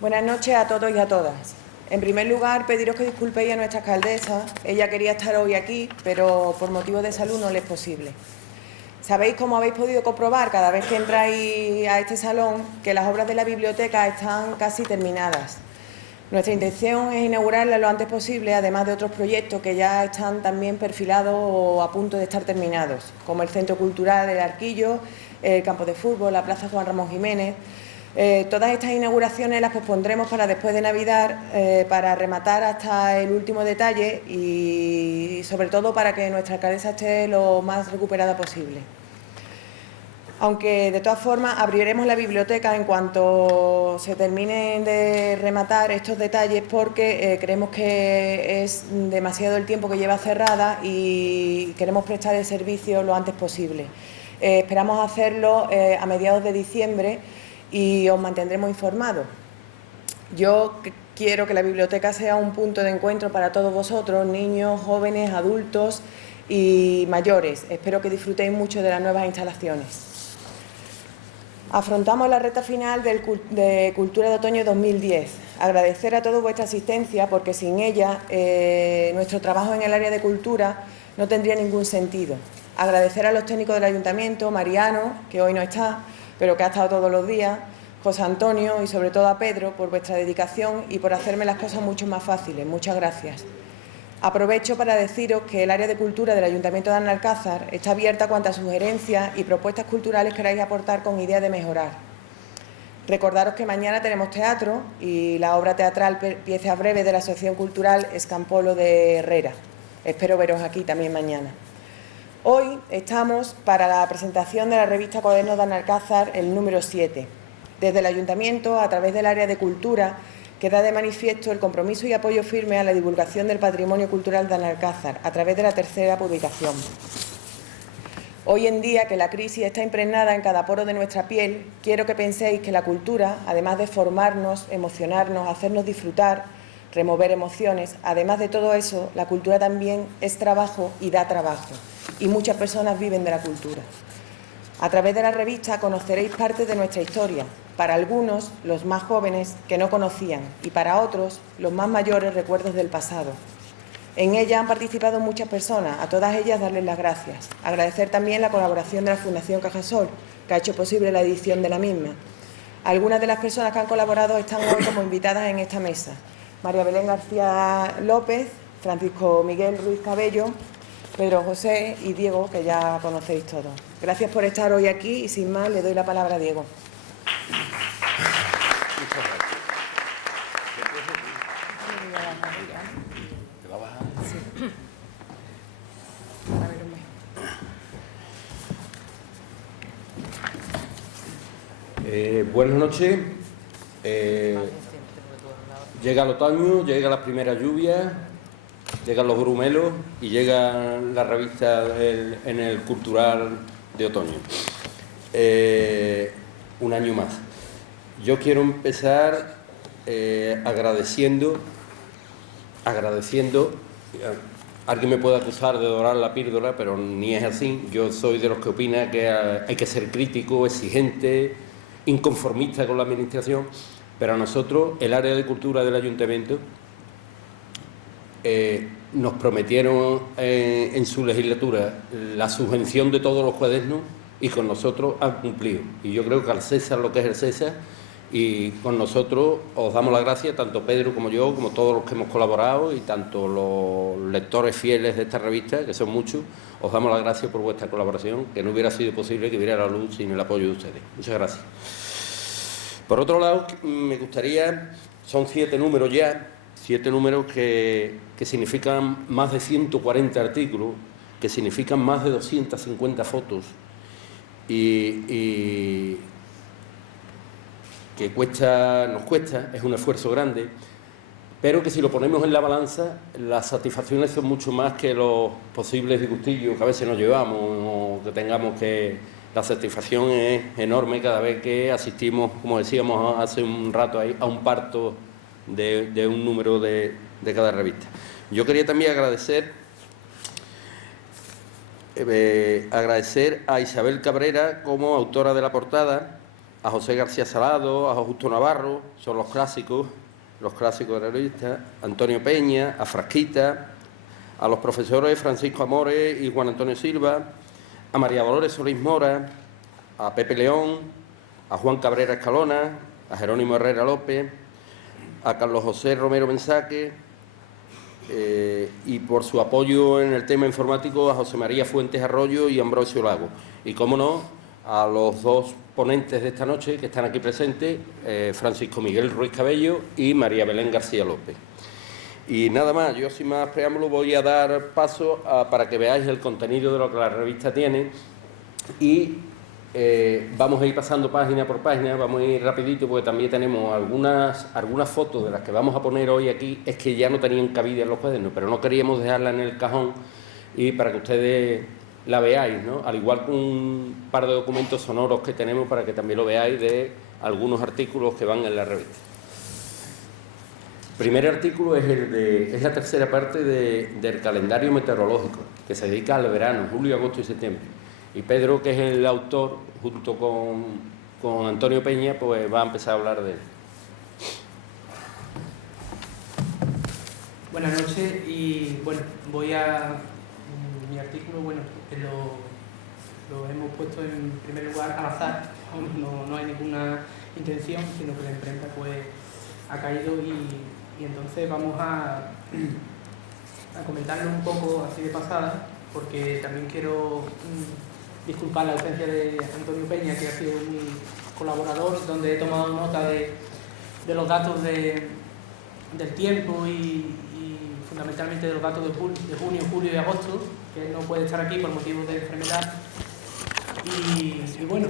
Buenas noches a todos y a todas. En primer lugar, pediros que disculpéis a nuestra alcaldesa. Ella quería estar hoy aquí, pero por motivos de salud no le es posible. Sabéis, como habéis podido comprobar cada vez que entráis a este salón, que las obras de la biblioteca están casi terminadas. Nuestra intención es inaugurarla lo antes posible, además de otros proyectos que ya están también perfilados o a punto de estar terminados, como el Centro Cultural El Arquillo, el campo de fútbol, la Plaza Juan Ramón Jiménez. Todas estas inauguraciones las pospondremos para después de Navidad, para rematar hasta el último detalle y sobre todo para que nuestra alcaldesa esté lo más recuperada posible. Aunque de todas formas abriremos la biblioteca en cuanto se terminen de rematar estos detalles, porque creemos que es demasiado el tiempo que lleva cerrada y queremos prestar el servicio lo antes posible. Esperamos hacerlo a mediados de diciembre y os mantendremos informados. Yo quiero que la biblioteca sea un punto de encuentro para todos vosotros, niños, jóvenes, adultos y mayores. Espero que disfrutéis mucho de las nuevas instalaciones. Afrontamos la recta final de Cultura de Otoño 2010. Agradecer a todos vuestra asistencia, porque sin ella nuestro trabajo en el área de cultura no tendría ningún sentido. Agradecer a los técnicos del Ayuntamiento, Mariano, que hoy no está, pero que ha estado todos los días, José Antonio y sobre todo a Pedro por vuestra dedicación y por hacerme las cosas mucho más fáciles. Muchas gracias. Aprovecho para deciros que el área de cultura del Ayuntamiento de Analcázar está abierta a cuantas sugerencias y propuestas culturales queráis aportar con idea de mejorar. Recordaros que mañana tenemos teatro y la obra teatral Piezas breves de la Asociación Cultural Escampolo de Herrera. Espero veros aquí también mañana. Hoy estamos para la presentación de la revista Cuadernos de Analcázar, el número 7. Desde el Ayuntamiento, a través del área de cultura, queda de manifiesto el compromiso y apoyo firme a la divulgación del patrimonio cultural de Analcázar a través de la tercera publicación. Hoy en día, que la crisis está impregnada en cada poro de nuestra piel, quiero que penséis que la cultura, además de formarnos, emocionarnos, hacernos disfrutar, remover emociones, además de todo eso, la cultura también es trabajo y da trabajo. Y muchas personas viven de la cultura. A través de la revista conoceréis parte de nuestra historia. Para algunos, los más jóvenes, que no conocían, y para otros, los más mayores, recuerdos del pasado. En ella han participado muchas personas, a todas ellas darles las gracias. Agradecer también la colaboración de la Fundación Cajasol, que ha hecho posible la edición de la misma. Algunas de las personas que han colaborado están hoy como invitadas en esta mesa. María Belén García López, Francisco Miguel Ruiz Cabello, Pedro José y Diego, que ya conocéis todos. Gracias por estar hoy aquí y sin más le doy la palabra a Diego. Buenas noches. Llega el otoño, llegan las primeras lluvias, llegan los grumelos y llega la revista en el Cultural de Otoño. Un año más. Yo quiero empezar agradeciendo. Alguien me puede acusar de dorar la píldora, pero ni es así. Yo soy de los que opina que hay que ser crítico, exigente, inconformista con la administración, pero a nosotros, el área de cultura del Ayuntamiento, nos prometieron en su legislatura la subvención de todos los cuadernos y con nosotros han cumplido. Y yo creo que al César lo que es el César, y con nosotros os damos las gracias, tanto Pedro como yo, como todos los que hemos colaborado y tanto los lectores fieles de esta revista, que son muchos, os damos las gracias por vuestra colaboración, que no hubiera sido posible que viera la luz sin el apoyo de ustedes. Muchas gracias. Por otro lado, me gustaría, son 7 números ya, 7 números que significan más de 140 artículos, que significan más de 250 fotos y que nos cuesta, es un esfuerzo grande, pero que si lo ponemos en la balanza, las satisfacciones son mucho más que los posibles disgustillos que a veces nos llevamos o que tengamos que... La satisfacción es enorme cada vez que asistimos, como decíamos hace un rato, a un parto de un número de cada revista. Yo quería también agradecer a Isabel Cabrera como autora de la portada, a José García Salado, a Justo Navarro, son los clásicos de la revista, Antonio Peña, a Frasquita, a los profesores Francisco Amores y Juan Antonio Silva, a María Dolores Solís Mora, a Pepe León, a Juan Cabrera Escalona, a Jerónimo Herrera López, a Carlos José Romero Mensaque y por su apoyo en el tema informático a José María Fuentes Arroyo y Ambrosio Lago. Y, cómo no, a los dos ponentes de esta noche que están aquí presentes, Francisco Miguel Ruiz Cabello y María Belén García López. Y nada más, yo sin más preámbulo voy a dar paso para que veáis el contenido de lo que la revista tiene y vamos a ir pasando página por página, vamos a ir rapidito porque también tenemos algunas fotos de las que vamos a poner hoy aquí, es que ya no tenían cabida en los cuadernos, pero no queríamos dejarla en el cajón y para que ustedes la veáis, ¿no? Al igual que un par de documentos sonoros que tenemos para que también lo veáis de algunos artículos que van en la revista. El primer artículo es la tercera parte del calendario meteorológico, que se dedica al verano, julio, agosto y septiembre. Y Pedro, que es el autor, junto con Antonio Peña, pues va a empezar a hablar de él. Buenas noches y bueno, mi artículo, bueno, lo hemos puesto en primer lugar al azar, no hay ninguna intención, sino que la imprenta pues ha caído y entonces vamos a comentarlo un poco así de pasada, porque también quiero disculpar la ausencia de Antonio Peña, que ha sido mi colaborador, donde he tomado nota de los datos del tiempo y fundamentalmente de los datos de junio, julio y agosto, que no puede estar aquí por motivos de enfermedad. Y bueno,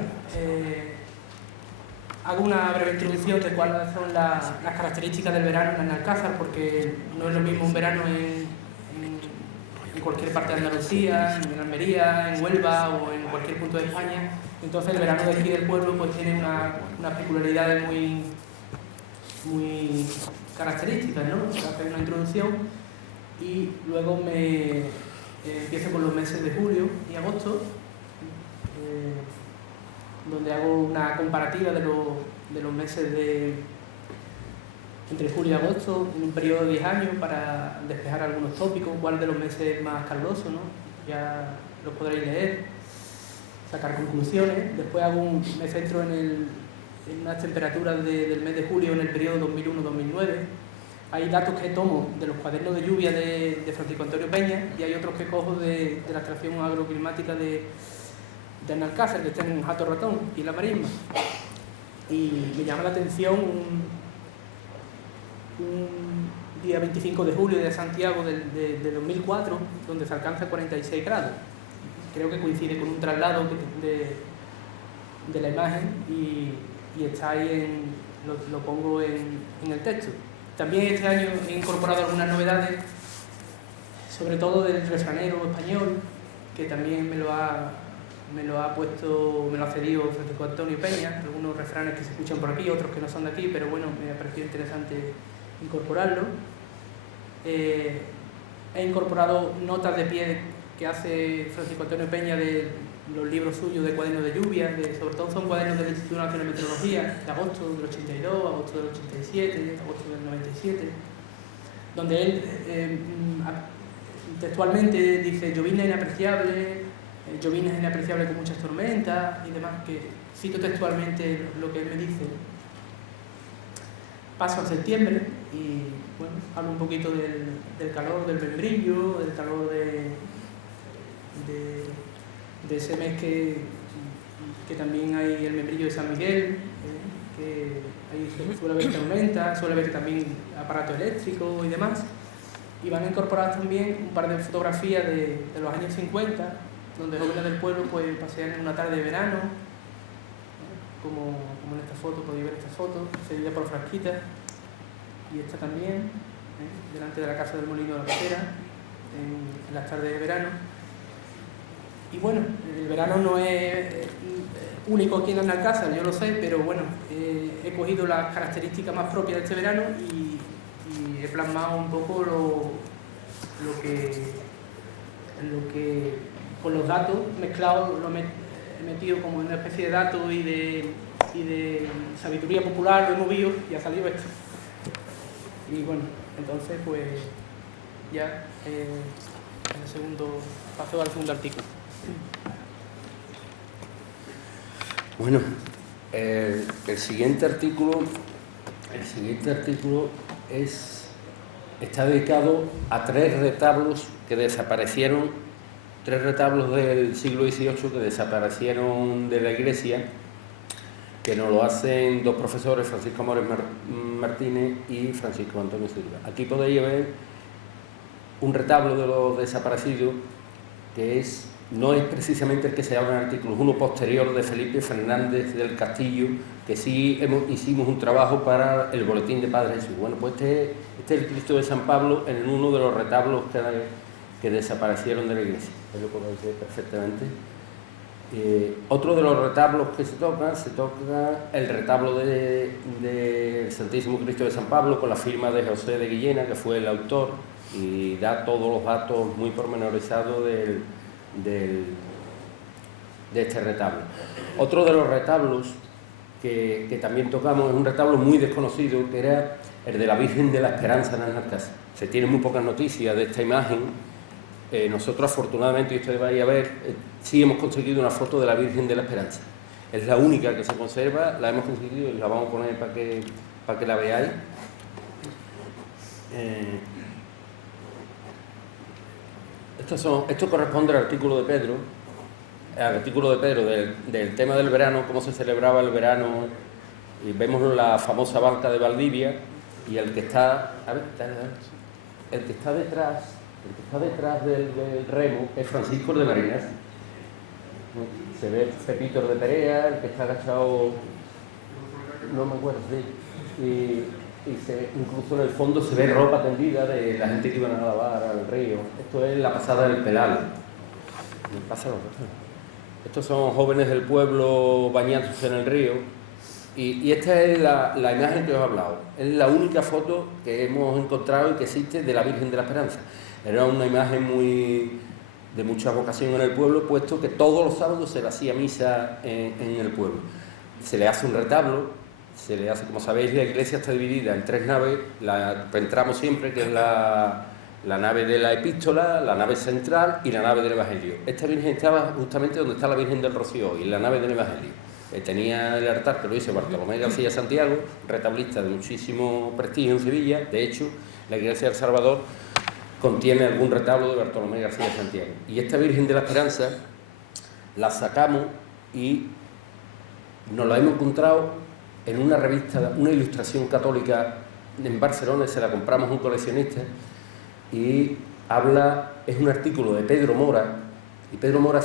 hago una breve introducción de cuáles son las características del verano en Alcázar, porque no es lo mismo un verano en cualquier parte de Andalucía, en Almería, en Huelva o en cualquier punto de España. Entonces el verano de aquí del pueblo pues tiene unas peculiaridades muy características, ¿no? Hacer una introducción y luego empiezo con los meses de julio y agosto, donde hago una comparativa de los meses entre julio y agosto, en un periodo de 10 años, para despejar algunos tópicos, cuál de los meses más caluroso, ¿no? Ya lo podréis leer, sacar conclusiones. Después me centro en unas temperaturas del mes de julio en el periodo 2001-2009. Hay datos que tomo de los cuadernos de lluvia de Francisco Antonio Peña y hay otros que cojo de la estación agroclimática de Alcázar, que está en Hato Ratón y la Marisma. Y me llama la atención un día 25 de julio de Santiago de 2004, donde se alcanza 46 grados. Creo que coincide con un traslado de la imagen y está ahí, lo pongo en el texto. También este año he incorporado algunas novedades, sobre todo del refranero español, que también me lo ha cedido Francisco Antonio Peña, algunos refranes que se escuchan por aquí, otros que no son de aquí, pero bueno, me ha parecido interesante incorporarlo. He incorporado notas de pie que hace Francisco Antonio Peña de los libros suyos de cuadernos de lluvia, sobre todo son cuadernos del Instituto Nacional de Meteorología, de agosto del 82, agosto del 87, agosto del 97, donde él textualmente dice llovizna inapreciable, lloviznas inapreciables con muchas tormentas y demás, que cito textualmente lo que él me dice. Paso a septiembre y bueno, hablo un poquito del calor del membrillo, del calor de ese mes que también hay el membrillo de San Miguel, que ahí suele haber tormentas, suele haber también aparato eléctrico y demás. Y van a incorporar también un par de fotografías de los años 50, donde jóvenes del pueblo pues pasean en una tarde de verano, como en esta foto, podéis ver esta foto, seguida por Frasquita, y esta también, delante de la casa del Molino de la Patera, en las tardes de verano. Y bueno, el verano no es único aquí en Alcázar, yo lo sé, pero bueno, he cogido las características más propias de este verano y he plasmado un poco lo que con los datos mezclados, lo he metido como en una especie de datos y de y de sabiduría popular lo hemos visto y ha salido esto. Y bueno, entonces pues ya paso al segundo artículo. Bueno, el siguiente artículo está dedicado a 3 retablos que desaparecieron, 3 retablos del siglo XVIII que desaparecieron de la iglesia, que nos lo hacen 2 profesores, Francisco Amores Martínez y Francisco Antonio Silva. Aquí podéis ver un retablo de los desaparecidos que no es precisamente el que se habla en el artículo, es uno posterior de Felipe Fernández del Castillo, que sí hicimos un trabajo para el Boletín de Padre Jesús. Bueno, pues este es el Cristo de San Pablo en uno de los retablos que desaparecieron de la iglesia. Ahí lo podéis ver perfectamente. Otro de los retablos que se toca el retablo del Santísimo Cristo de San Pablo con la firma de José de Guillena, que fue el autor, y da todos los datos muy pormenorizados de este retablo. Otro de los retablos que también tocamos es un retablo muy desconocido, que era el de la Virgen de la Esperanza en Alcázar. Se tiene muy pocas noticias de esta imagen. Nosotros afortunadamente, y ustedes vais a ver, sí hemos conseguido una foto de la Virgen de la Esperanza. Es la única que se conserva, la hemos conseguido y la vamos a poner para que la veáis. Esto corresponde al artículo de Pedro, del tema del verano, cómo se celebraba el verano, y vemos la famosa barca de Valdivia, y el que está detrás del remo es Francisco de Marinas. Se ve Pepito de Perea, el que está agachado, no me acuerdo, sí. Incluso en el fondo se ve ropa tendida de la gente que iban a lavar al río. Esto es la pasada del Pelal. Estos son jóvenes del pueblo bañándose en el río. Y esta es la imagen que os he hablado. Es la única foto que hemos encontrado y que existe de la Virgen de la Esperanza. Era una imagen de mucha vocación en el pueblo, puesto que todos los sábados se le hacía misa en el pueblo. Se le hace un retablo. Como sabéis, la iglesia está dividida en 3 naves, entramos siempre, que es la nave de la epístola, la nave central y la nave del Evangelio. Esta Virgen estaba justamente donde está la Virgen del Rocío hoy, en la nave del Evangelio. Tenía el altar que lo hizo Bartolomé García Santiago, retablista de muchísimo prestigio en Sevilla. De hecho, la iglesia del Salvador contiene algún retablo de Bartolomé García Santiago. Y esta Virgen de la Esperanza la sacamos y nos la hemos encontrado en una revista, una ilustración católica en Barcelona, se la compramos a un coleccionista, y es un artículo de Pedro Mora, y Pedro Mora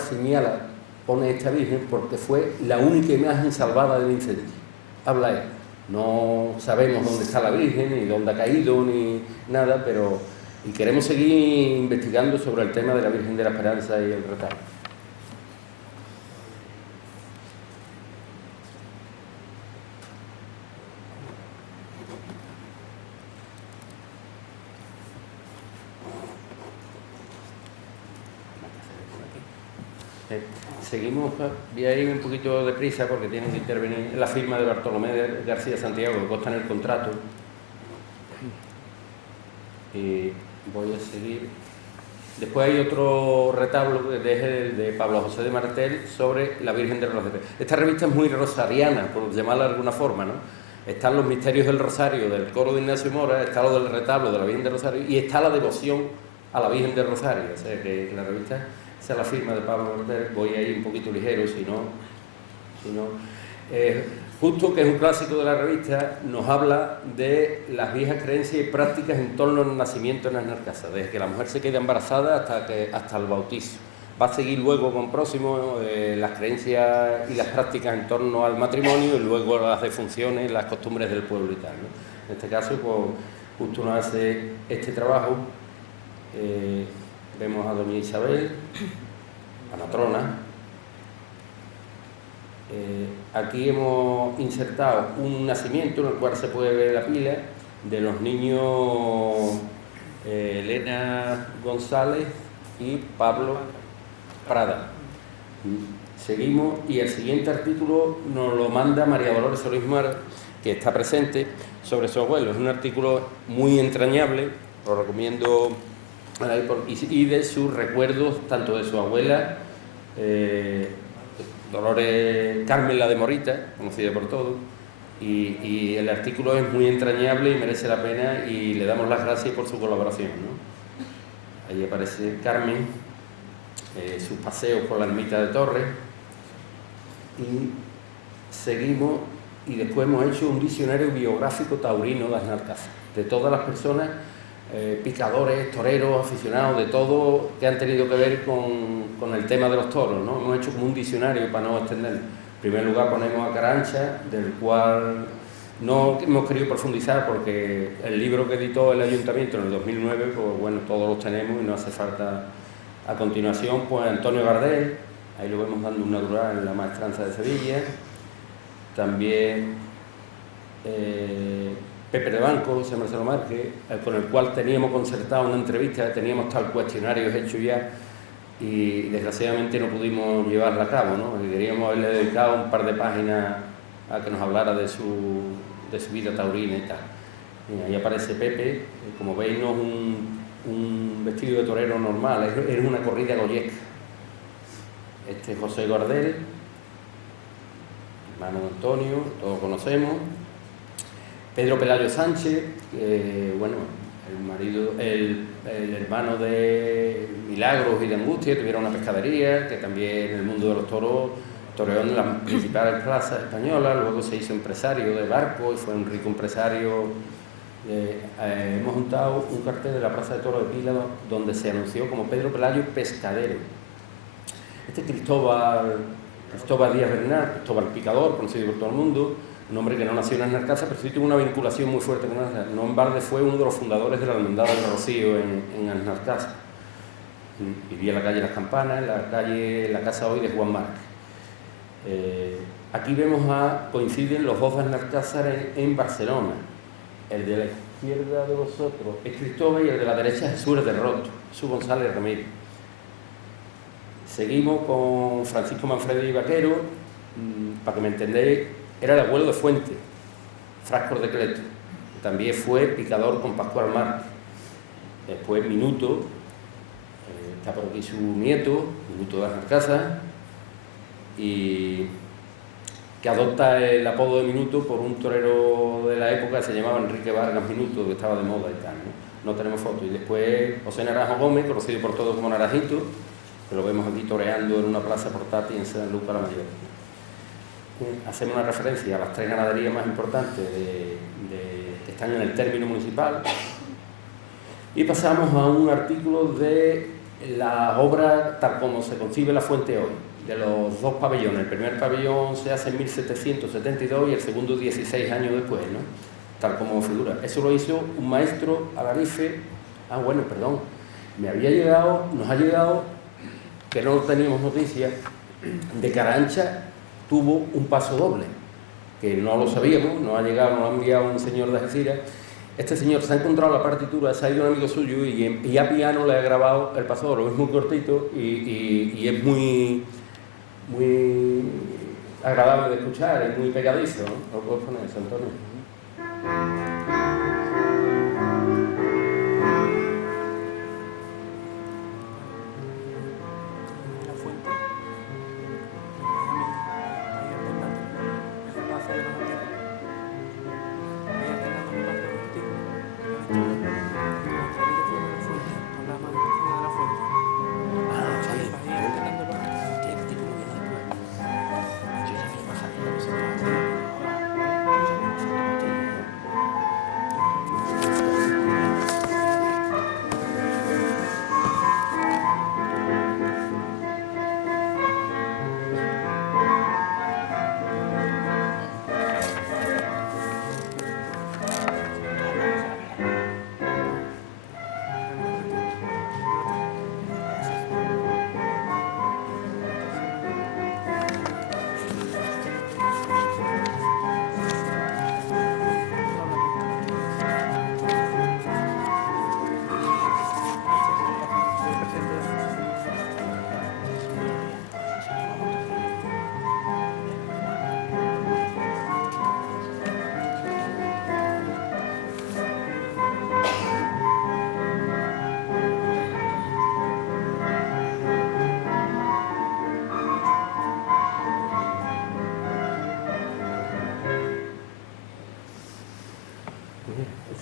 pone esta Virgen porque fue la única imagen salvada del incendio. Habla él. No sabemos dónde está la Virgen, ni dónde ha caído, ni nada, y queremos seguir investigando sobre el tema de la Virgen de la Esperanza y el retablo. Seguimos, voy a ir un poquito deprisa porque tienen que intervenir la firma de Bartolomé García Santiago, que consta en el contrato. Y voy a seguir. Después hay otro retablo que es el de Pablo José de Martel sobre la Virgen del Rosario. Esta revista es muy rosariana, por llamarla de alguna forma, ¿no? Están los misterios del Rosario del coro de Ignacio Mora, está lo del retablo de la Virgen del Rosario y está la devoción a la Virgen del Rosario. O sea que la revista, esa es la firma de Pablo Martel. Voy a ir un poquito ligero, si no. Justo, que es un clásico de la revista, nos habla de las viejas creencias y prácticas en torno al nacimiento en las Alcázar, desde que la mujer se queda embarazada hasta el bautizo. Va a seguir luego con próximo las creencias y las prácticas en torno al matrimonio y luego las defunciones, las costumbres del pueblo y tal, ¿no? En este caso, pues, justo nos hace este trabajo. Vemos a doña Isabel, a matrona. Aquí hemos insertado un nacimiento en el cual se puede ver la pila de los niños Elena González y Pablo Prada. Seguimos, y el siguiente artículo nos lo manda María Dolores Solís Mar, que está presente, sobre su abuelo. Es un artículo muy entrañable, lo recomiendo, y de sus recuerdos, tanto de su abuela, Dolores Carmen la de Morita, conocida por todos, y el artículo es muy entrañable y merece la pena, y le damos las gracias por su colaboración, ¿no? Ahí aparece Carmen, sus paseos por la ermita de Torres, y seguimos, y después hemos hecho un diccionario biográfico taurino de Aznalcázar, de todas las personas, picadores, toreros, aficionados, de todo que han tenido que ver con el tema de los toros, ¿no? Hemos hecho como un diccionario para no extender. En primer lugar ponemos a Carancha, del cual no hemos querido profundizar porque el libro que editó el Ayuntamiento en el 2009, pues bueno, todos los tenemos y no hace falta. A continuación, pues Antonio Gardel, ahí lo vemos dando un natural en la Maestranza de Sevilla. También Pepe de Banco, José Marcelo Márquez, con el cual teníamos concertado una entrevista, teníamos tal cuestionario hecho ya, y desgraciadamente no pudimos llevarla a cabo, ¿no? Porque queríamos haberle dedicado un par de páginas a que nos hablara de su vida taurina y tal. Y ahí aparece Pepe, como veis no es un vestido de torero normal, es una corrida goyesca. Este es José Gardel, hermano de Antonio, todos conocemos. Pedro Pelayo Sánchez, bueno, el hermano de Milagros y de Angustia, tuvieron una pescadería, que también en el mundo de los toros toreó en las principales plazas españolas, luego se hizo empresario de barco y fue un rico empresario. Hemos juntado un cartel de la Plaza de Toros de Pila donde se anunció como Pedro Pelayo Pescadero. Este es Cristóbal Díaz Bernal, Cristóbal Picador, conocido por todo el mundo, un hombre que no nació en Aznalcázar, pero sí tuvo una vinculación muy fuerte con Aznalcázar. No en balde fue uno de los fundadores de la Hermandad del Rocío en Aznalcázar. Vivía en la calle Las Campanas, en la casa hoy de Juan Márquez. Aquí coinciden los dos de Aznalcázar en Barcelona. El de la izquierda de vosotros es Cristóbal y el de la derecha es Jesús del Roto, Jesús González Ramírez. Seguimos con Francisco Manfredi Vaquero, para que me entendáis, era el abuelo de Fuente, Frascos de Cleto. También fue picador con Pascual Márquez. Después Minuto, está por aquí su nieto, Minuto de Aznalcázar, y que adopta el apodo de Minuto por un torero de la época que se llamaba Enrique Vargas Minuto, que estaba de moda y tal, ¿no? No tenemos fotos. Y después José Naranjo Gómez, conocido por todos como Naranjito, que lo vemos aquí toreando en una plaza portátil en San Lucas la Mayor. Hacemos una referencia a las 3 ganaderías más importantes que están en el término municipal. Y pasamos a un artículo de las obras tal como se concibe la fuente hoy, de los dos pabellones. El primer pabellón se hace en 1772 y el segundo 16 años después, ¿no? Tal como figura. Eso lo hizo un maestro alarife. Nos ha llegado, que no teníamos noticias, de Carancha tuvo un paso doble, que no lo sabíamos, nos ha lo ha enviado un señor de Algeciras. Este señor se ha encontrado la partitura, se ha ido un amigo suyo y a piano le ha grabado el paso doble. Es muy cortito y es muy agradable de escuchar, es muy pegadizo, ¿no? ¿Lo puedes poner, Antonio?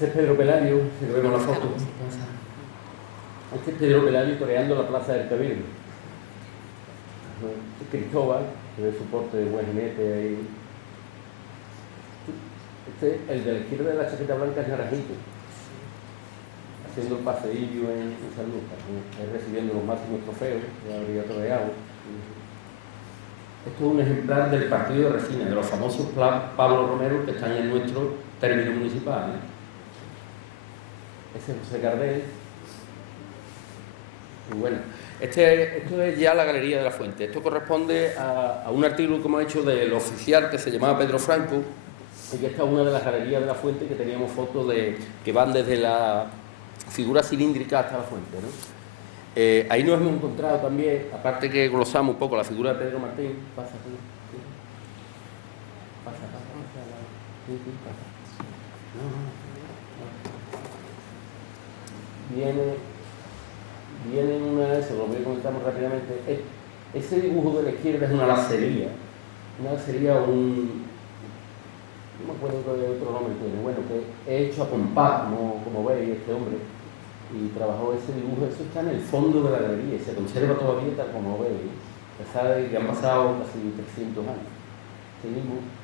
Este es Pedro Pelayo, si lo vemos la foto. Este es Pedro Pelayo toreando la plaza del Cabildo. Este es Cristóbal, que ve su porte de buen jinete ahí. Este, el de la izquierda de la chaqueta blanca, es Naranjito, haciendo el paseillo en San Lucas, recibiendo los máximos trofeos que habría toreado. Esto es un ejemplar del partido de Resina, de los famosos Pablo Romero que están en nuestro término municipal. Ese es José Gardel. Y bueno, esto es ya la Galería de la Fuente. Esto corresponde a un artículo que hemos hecho del oficial que se llamaba Pedro Franco, y que esta es una de las Galerías de la Fuente que teníamos fotos que van desde la figura cilíndrica hasta la fuente, ¿no? Ahí nos hemos encontrado también, aparte que glosamos un poco la figura de Pedro Martín. Pasa, sí. Pasa. Sí, pasa. Viene una, eso lo voy a comentar muy rápidamente. Ese dibujo de la izquierda es una lacería o no me acuerdo de otro nombre tiene, bueno, que he hecho a compás, como veis, este hombre, y trabajó ese dibujo. Eso está en el fondo de la galería y se conserva todavía tal como veis, a pesar de que han pasado casi 300 años.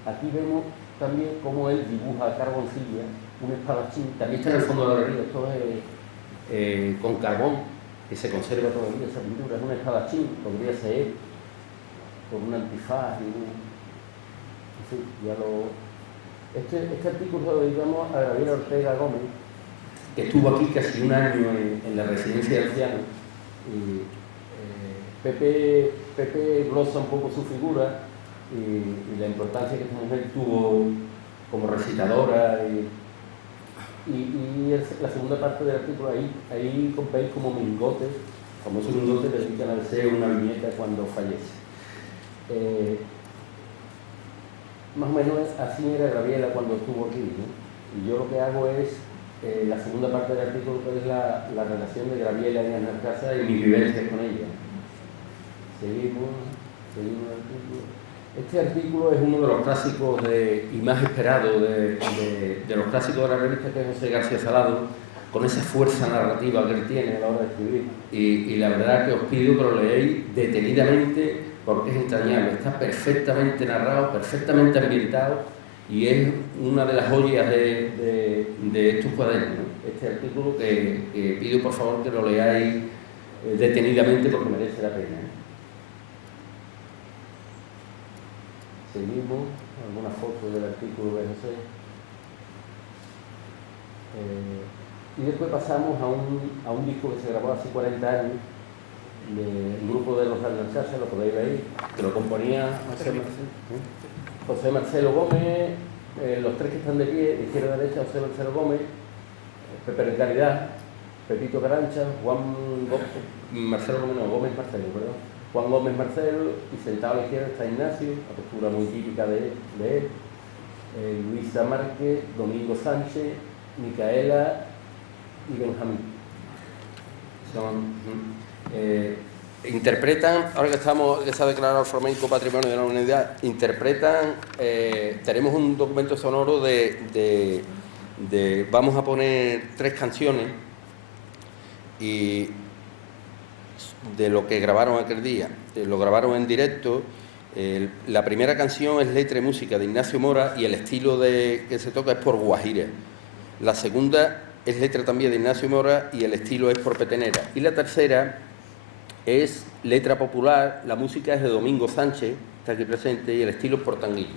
Aquí vemos también cómo él dibuja a carboncilla un espadachín, también está en el fondo de la galería. Esto es con carbón, que se conserva todavía esa pintura. Es un espadachín, podría ser con un antifaz y Este artículo lo dedicamos a Gabriel Ortega Gómez, que estuvo aquí casi un año en la residencia de ancianos. Pepe glosa un poco su figura y la importancia que esta mujer tuvo como recitadora. Y la segunda parte del artículo, ahí veis como Mingote, famoso Mingote, le dedican al deseo una viñeta cuando fallece. Más o menos así era Gabriela cuando estuvo aquí, ¿no? Y yo lo que hago es la segunda parte del artículo, que es la relación de Gabriela y Ana Casa y mis vivencias con ella. Seguimos el artículo. Este artículo es uno de los clásicos y más esperado de los clásicos de la revista, que es José García Salado, con esa fuerza narrativa que él tiene a la hora de escribir. Y la verdad que os pido que lo leéis detenidamente, porque es entrañable, está perfectamente narrado, perfectamente ambientado, y es una de las joyas de estos cuadernos, ¿no? Este artículo que pido por favor que lo leáis detenidamente, porque merece la pena, ¿eh? Seguimos, algunas fotos del artículo de José. Y después pasamos a un disco que se grabó hace 40 años, del grupo de los Almanzasa, lo podéis ver, que lo componía José Marcelo Gómez, los tres que están de pie, de izquierda a derecha, José Marcelo Gómez, Pepe de Caridad, Pepito Carancha, Gómez Marcelo, perdón. Juan Gómez Marcelo, y sentado a la izquierda está Ignacio, la postura muy típica de él, Luisa Márquez, Domingo Sánchez, Micaela y Benjamín. Interpretan, ahora que se ha declarado el flamenco Patrimonio de la Humanidad, tenemos un documento sonoro vamos a poner 3 canciones y de lo que grabaron aquel día. Lo grabaron en directo. La primera canción es letra y música de Ignacio Mora y el estilo que se toca es por guajira. La segunda es letra también de Ignacio Mora y el estilo es por petenera. Y la tercera es letra popular, la música es de Domingo Sánchez, está aquí presente, y el estilo es por tanguillo.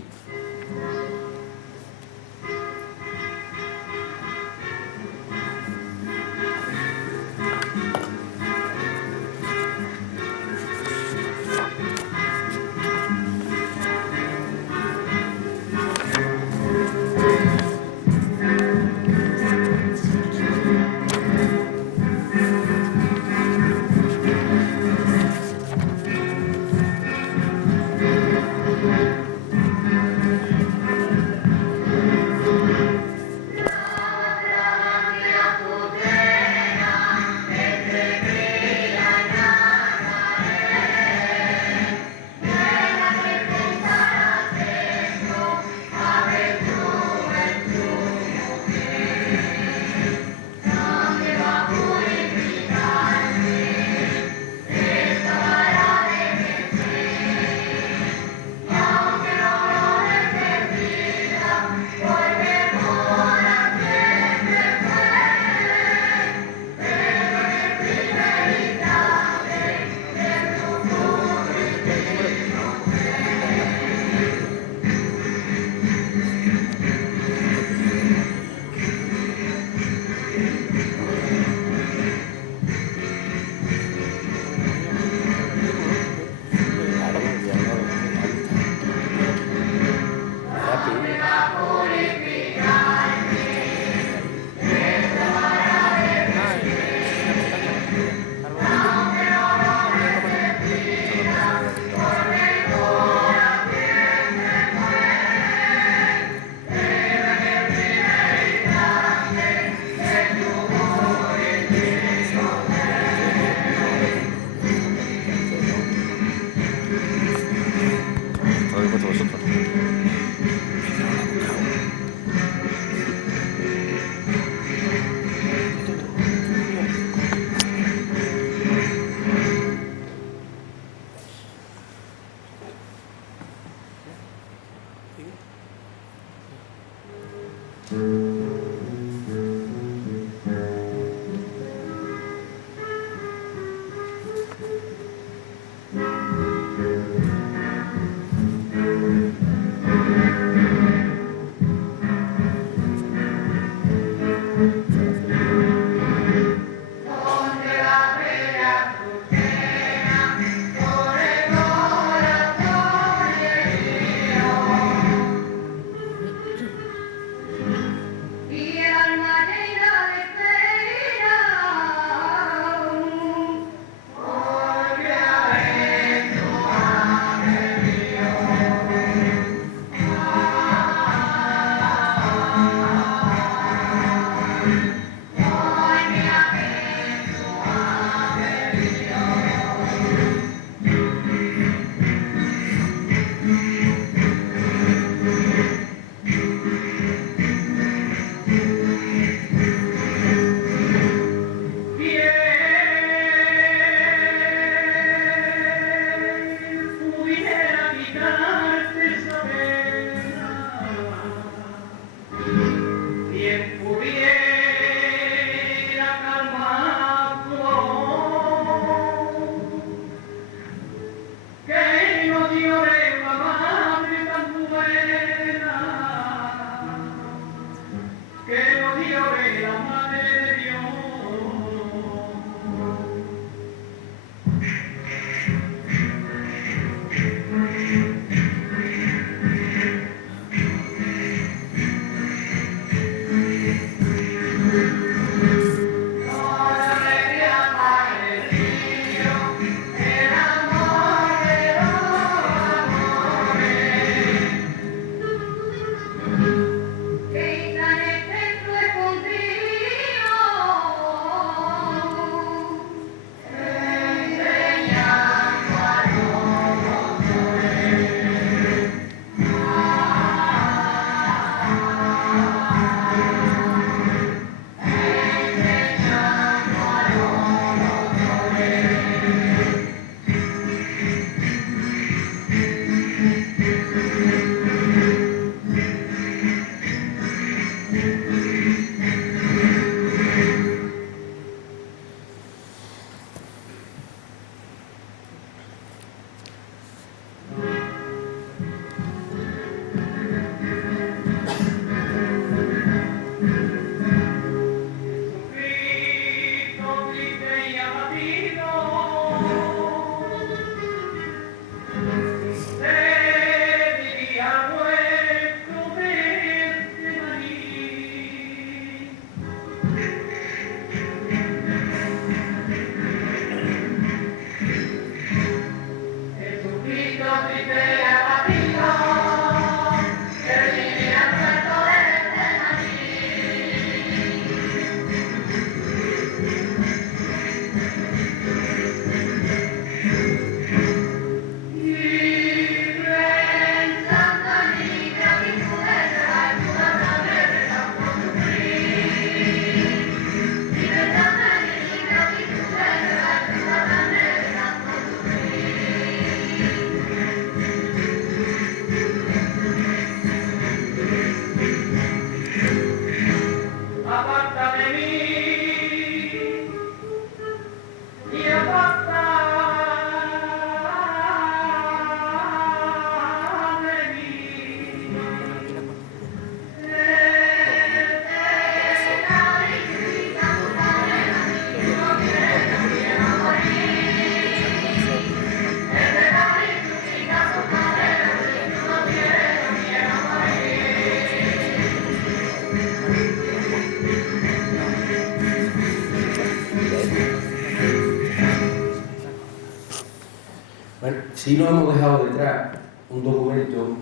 Sí nos hemos dejado detrás un documento,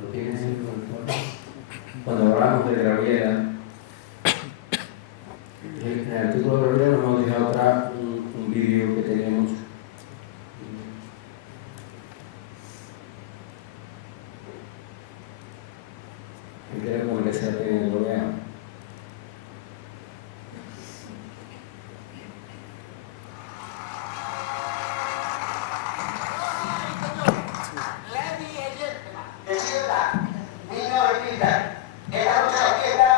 lo tienes cuando hablamos de Graviera. En el artículo de Graviera nos hemos dejado atrás un vídeo que tenemos. Que creo que merece la pena que lo veamos. Niño, repita, esta noche la fiesta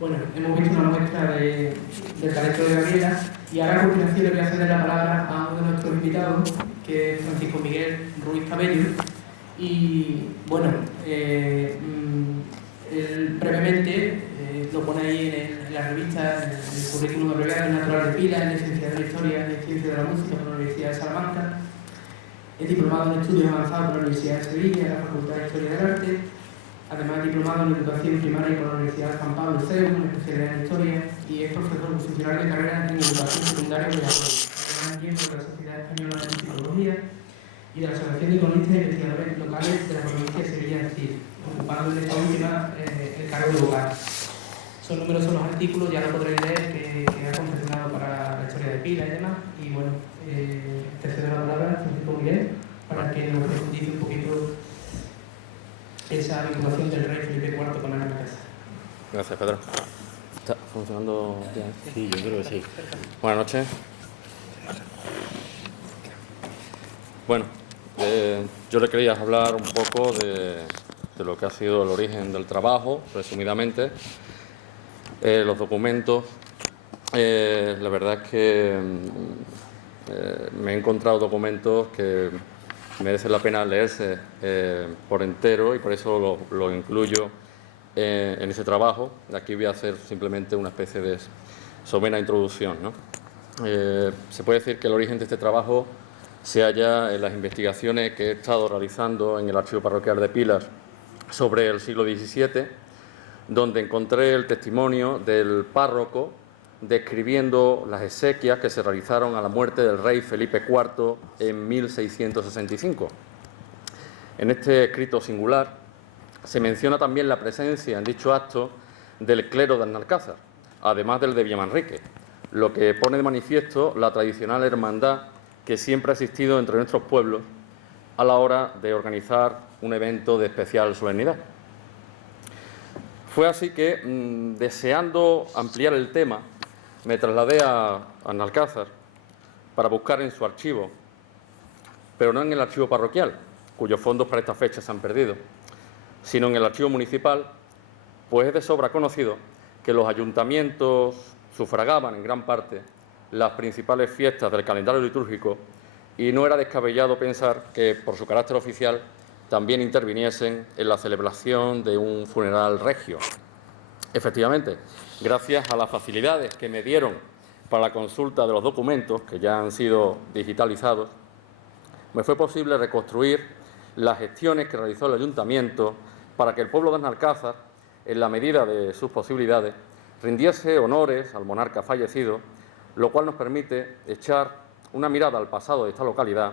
Bueno, hemos visto una muestra del talento de Gabriela y ahora a continuación le voy a ceder la palabra a uno de nuestros invitados, que es Francisco Miguel Ruiz Cabello. Y bueno, él brevemente lo pone ahí en la revista, en el currículum abreviado natural de Pilas, es licenciado en Historia y Ciencia de la Música por la Universidad de Salamanca, es diplomado en Estudios Avanzados por la Universidad de Sevilla, la Facultad de Historia del Arte. Además, diplomado en Educación Primaria por la Universidad de San Pablo, CEU, en especialidad en Historia, y es profesor funcionario de carrera en Educación Secundaria y Obligatoria. Además, es miembro de la Sociedad Española de Psicología y de la Asociación de Economistas e Investigadores Locales de la provincia de Sevilla de Cid, ocupando en esta última el cargo de vocal. Son numerosos los artículos, ya lo podréis leer, que ha confeccionado para la historia de Pilas y demás. Y bueno, te cedo la palabra a Francisco Miguel para que nos profundice un poquito esa vinculación del rey Felipe IV con Ana de Alcázar. Gracias, Pedro. ¿Está funcionando bien? Sí, yo creo que sí. Buenas noches. Bueno, yo le quería hablar un poco de lo que ha sido el origen del trabajo, resumidamente. Los documentos, la verdad es que me he encontrado documentos que merece la pena leerse por entero y por eso lo incluyo en ese trabajo. Aquí voy a hacer simplemente una especie de somera introducción, ¿no? Se puede decir que el origen de este trabajo se halla en las investigaciones que he estado realizando en el Archivo Parroquial de Pilas sobre el siglo XVII, donde encontré el testimonio del párroco describiendo las exequias que se realizaron a la muerte del rey Felipe IV en 1665. En este escrito singular se menciona también la presencia en dicho acto del clero de Alcázar, además del de Villamanrique, lo que pone de manifiesto la tradicional hermandad que siempre ha existido entre nuestros pueblos a la hora de organizar un evento de especial solemnidad. Fue así que, deseando ampliar el tema, me trasladé a Alcázar para buscar en su archivo, pero no en el archivo parroquial, cuyos fondos para esta fecha se han perdido, sino en el archivo municipal, pues es de sobra conocido que los ayuntamientos sufragaban en gran parte las principales fiestas del calendario litúrgico y no era descabellado pensar que, por su carácter oficial, también interviniesen en la celebración de un funeral regio. Efectivamente, gracias a las facilidades que me dieron para la consulta de los documentos, que ya han sido digitalizados, me fue posible reconstruir las gestiones que realizó el Ayuntamiento para que el pueblo de Alcázar, en la medida de sus posibilidades, rindiese honores al monarca fallecido, lo cual nos permite echar una mirada al pasado de esta localidad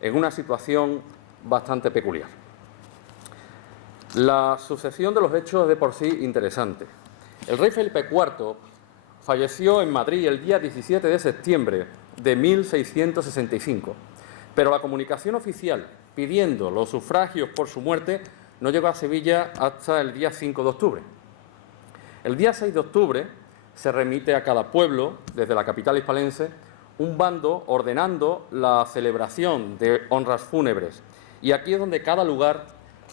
en una situación bastante peculiar. La sucesión de los hechos es de por sí interesante. El rey Felipe IV falleció en Madrid el día 17 de septiembre de 1665, pero la comunicación oficial pidiendo los sufragios por su muerte no llegó a Sevilla hasta el día 5 de octubre. El día 6 de octubre se remite a cada pueblo, desde la capital hispalense, un bando ordenando la celebración de honras fúnebres. Y aquí es donde cada lugar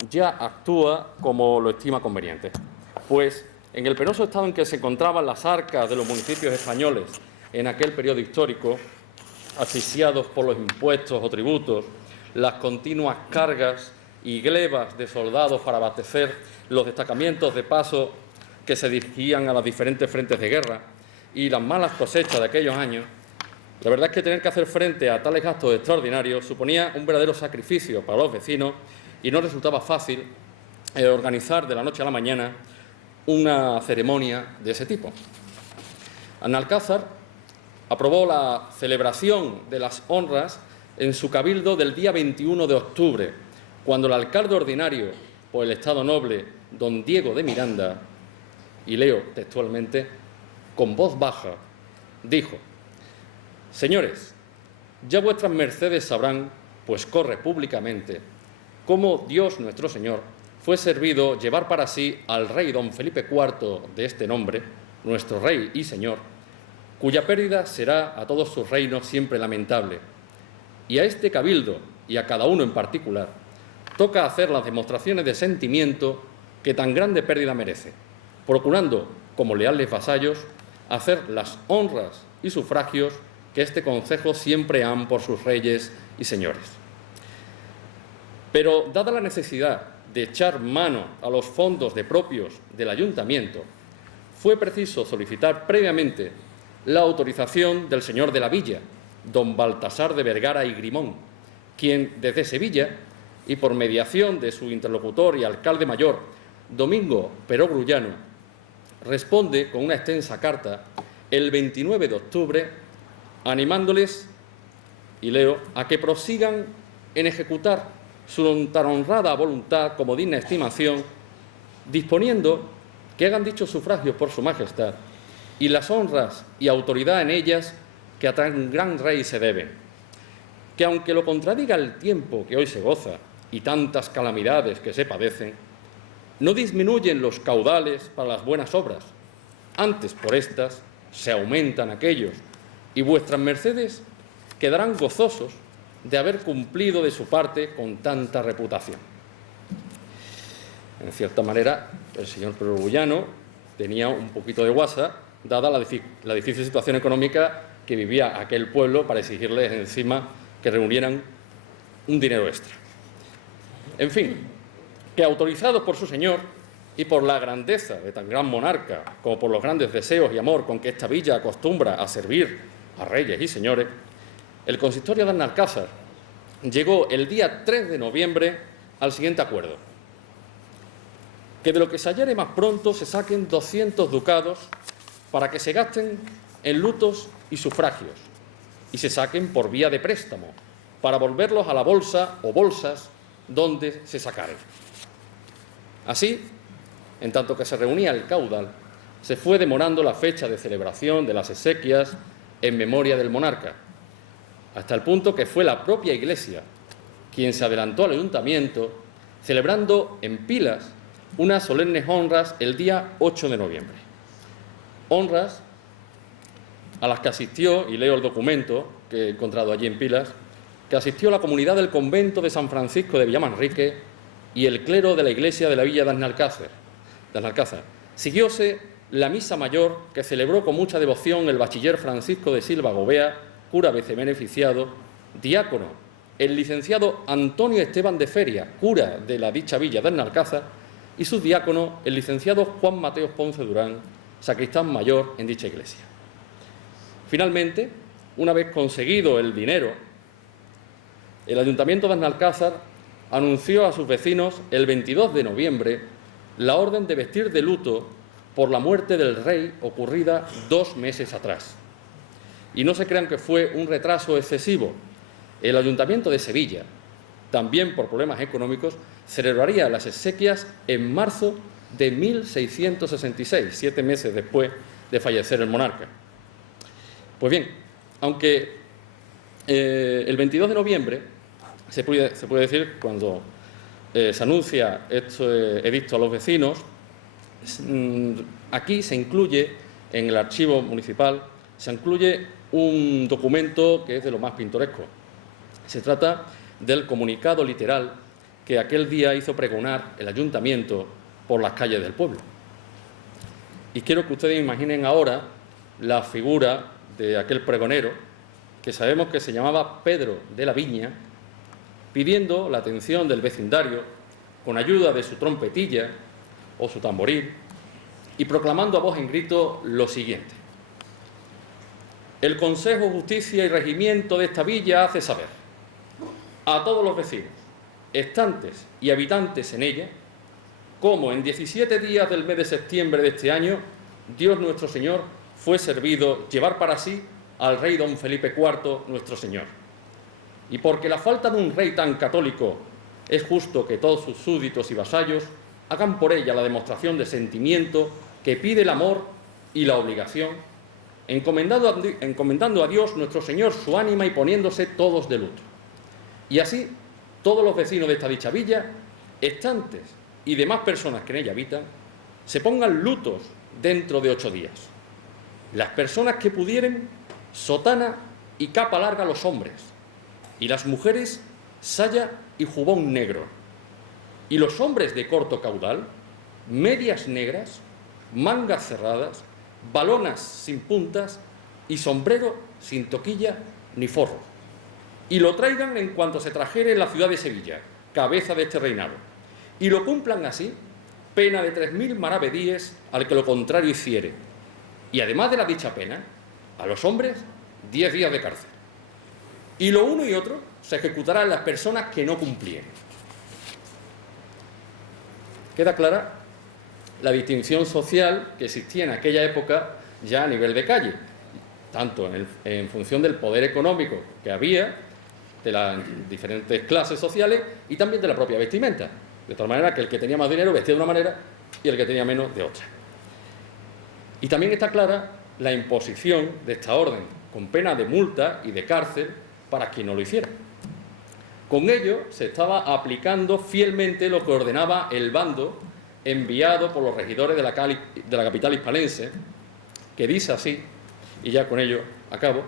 ya actúa como lo estima conveniente. Pues en el penoso estado en que se encontraban las arcas de los municipios españoles en aquel periodo histórico, asfixiados por los impuestos o tributos, las continuas cargas y glebas de soldados para abastecer los destacamentos de paso que se dirigían a los diferentes frentes de guerra y las malas cosechas de aquellos años, la verdad es que tener que hacer frente a tales gastos extraordinarios suponía un verdadero sacrificio para los vecinos y no resultaba fácil organizar de la noche a la mañana una ceremonia de ese tipo. Analcázar aprobó la celebración de las honras en su cabildo del día 21 de octubre, cuando el alcalde ordinario por el Estado Noble, don Diego de Miranda, y leo textualmente, con voz baja, dijo: «Señores, ya vuestras mercedes sabrán, pues corre públicamente, cómo Dios nuestro Señor fue servido llevar para sí al rey don Felipe IV de este nombre, nuestro rey y señor, cuya pérdida será a todos sus reinos siempre lamentable. Y a este cabildo, y a cada uno en particular, toca hacer las demostraciones de sentimiento que tan grande pérdida merece, procurando, como leales vasallos, hacer las honras y sufragios que este concejo siempre han por sus reyes y señores. Pero, dada la necesidad de echar mano a los fondos de propios del ayuntamiento, fue preciso solicitar previamente la autorización del señor de la villa, don Baltasar de Vergara y Grimón, quien desde Sevilla, y por mediación de su interlocutor y alcalde mayor, Domingo Perogrullano, responde con una extensa carta el 29 de octubre, animándoles, y leo, a que prosigan en ejecutar su tan honrada voluntad como digna estimación, disponiendo que hagan dichos sufragios por su majestad y las honras y autoridad en ellas que a tan gran rey se deben, que aunque lo contradiga el tiempo que hoy se goza y tantas calamidades que se padecen, no disminuyen los caudales para las buenas obras, antes por estas se aumentan aquellos, y vuestras mercedes quedarán gozosos de haber cumplido de su parte con tanta reputación». En cierta manera, el señor Perogrullano tenía un poquito de guasa, dada la difícil situación económica que vivía aquel pueblo, para exigirles encima que reunieran un dinero extra. En fin, que autorizados por su señor y por la grandeza de tan gran monarca, como por los grandes deseos y amor con que esta villa acostumbra a servir a reyes y señores, el consistorio de Analcázar llegó el día 3 de noviembre al siguiente acuerdo: que de lo que se hallare más pronto se saquen 200 ducados para que se gasten en lutos y sufragios, y se saquen por vía de préstamo, para volverlos a la bolsa o bolsas donde se sacaren. Así, en tanto que se reunía el caudal, se fue demorando la fecha de celebración de las exequias en memoria del monarca, hasta el punto que fue la propia Iglesia quien se adelantó al ayuntamiento, celebrando en Pilas unas solemnes honras el día 8 de noviembre. Honras a las que asistió, y leo el documento que he encontrado allí en Pilas, que asistió la comunidad del convento de San Francisco de Villamanrique y el clero de la iglesia de la villa de Analcázar. Siguióse la misa mayor que celebró con mucha devoción el bachiller Francisco de Silva Gobea, cura beneficiado, diácono el licenciado Antonio Esteban de Feria, cura de la dicha villa de Analcázar, y subdiácono el licenciado Juan Mateos Ponce Durán, sacristán mayor en dicha iglesia. Finalmente, una vez conseguido el dinero, el ayuntamiento de Analcázar anunció a sus vecinos el 22 de noviembre la orden de vestir de luto por la muerte del rey ocurrida 2 meses atrás. Y no se crean que fue un retraso excesivo. El ayuntamiento de Sevilla, también por problemas económicos, celebraría las exequias en marzo de 1666, 7 meses después de fallecer el monarca. Pues bien, aunque el 22 de noviembre, se puede decir, cuando se anuncia este edicto a los vecinos, aquí se incluye, en el archivo municipal, se incluye un documento que es de lo más pintoresco. Se trata del comunicado literal que aquel día hizo pregonar el ayuntamiento por las calles del pueblo. Y quiero que ustedes imaginen ahora la figura de aquel pregonero, que sabemos que se llamaba Pedro de la Viña, pidiendo la atención del vecindario con ayuda de su trompetilla o su tamboril, y proclamando a voz en grito lo siguiente: el Consejo, Justicia y Regimiento de esta villa hace saber a todos los vecinos, estantes y habitantes en ella, cómo en 17 días del mes de septiembre de este año, Dios nuestro Señor fue servido llevar para sí al rey don Felipe IV, nuestro Señor. Y porque la falta de un rey tan católico es justo que todos sus súbditos y vasallos hagan por ella la demostración de sentimiento que pide el amor y la obligación, encomendando a Dios nuestro Señor su ánima y poniéndose todos de luto. Y así, todos los vecinos de esta dicha villa, estantes y demás personas que en ella habitan, se pongan lutos dentro de 8 días. Las personas que pudieren, sotana y capa larga a los hombres, y las mujeres, saya y jubón negro, y los hombres de corto caudal, medias negras, mangas cerradas, balonas sin puntas y sombrero sin toquilla ni forro, y lo traigan en cuanto se trajere en la ciudad de Sevilla, cabeza de este reinado, y lo cumplan así, pena de 3000 maravedíes al que lo contrario hiciere, y además de la dicha pena, a los hombres 10 días de cárcel. Y lo uno y otro se ejecutará en las personas que no cumplieren. Queda clara la distinción social que existía en aquella época ya a nivel de calle, tanto en función del poder económico que había, de las diferentes clases sociales y también de la propia vestimenta. De tal manera que el que tenía más dinero vestía de una manera y el que tenía menos de otra. Y también está clara la imposición de esta orden, con pena de multa y de cárcel para quien no lo hiciera. Con ello se estaba aplicando fielmente lo que ordenaba el bando enviado por los regidores de la capital hispalense, que dice así, y ya con ello acabo: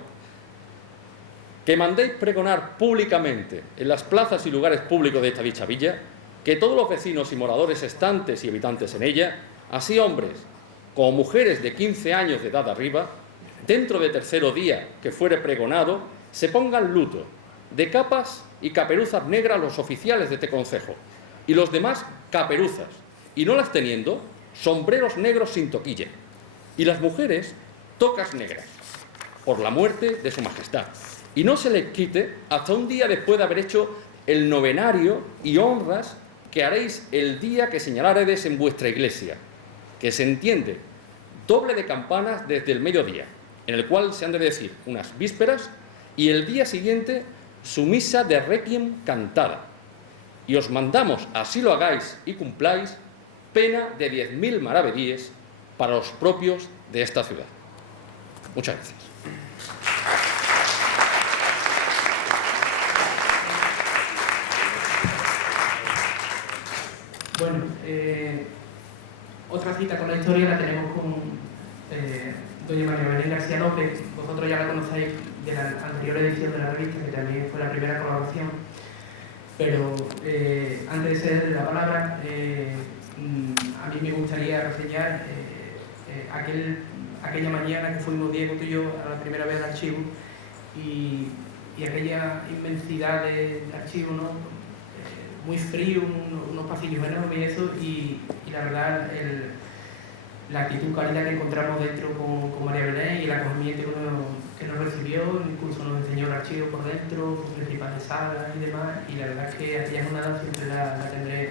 que mandéis pregonar públicamente en las plazas y lugares públicos de esta dicha villa que todos los vecinos y moradores estantes y habitantes en ella, así hombres como mujeres de 15 años de edad arriba, dentro de tercero día que fuere pregonado, se pongan luto, de capas y caperuzas negras los oficiales de este concejo, y los demás caperuzas, y no las teniendo, sombreros negros sin toquilla, y las mujeres tocas negras, por la muerte de su majestad, y no se les quite hasta un día después de haber hecho el novenario y honras que haréis el día que señalaredes en vuestra iglesia, que se entiende doble de campanas desde el mediodía, en el cual se han de decir unas vísperas, y el día siguiente su misa de requiem cantada. Y os mandamos, así lo hagáis y cumpláis, pena de 10.000 maravedíes para los propios de esta ciudad. Muchas gracias. Bueno, otra cita con la historia la tenemos con doña María Belén García López. Vosotros ya la conocéis de la anterior edición de la revista, que también fue la primera colaboración. Pero antes de ceder la palabra, a mí me gustaría reseñar aquella mañana que fuimos Diego, tú y yo, a la primera vez al archivo, y aquella inmensidad del archivo, ¿no? Muy frío, unos pasillos enormes y eso, y la verdad, la actitud cálida que encontramos dentro con María Belén y el acogimiento que nos recibió, incluso nos enseñó el archivo por dentro, sus principales salas y demás, y la verdad es que aquella jornada siempre la tendré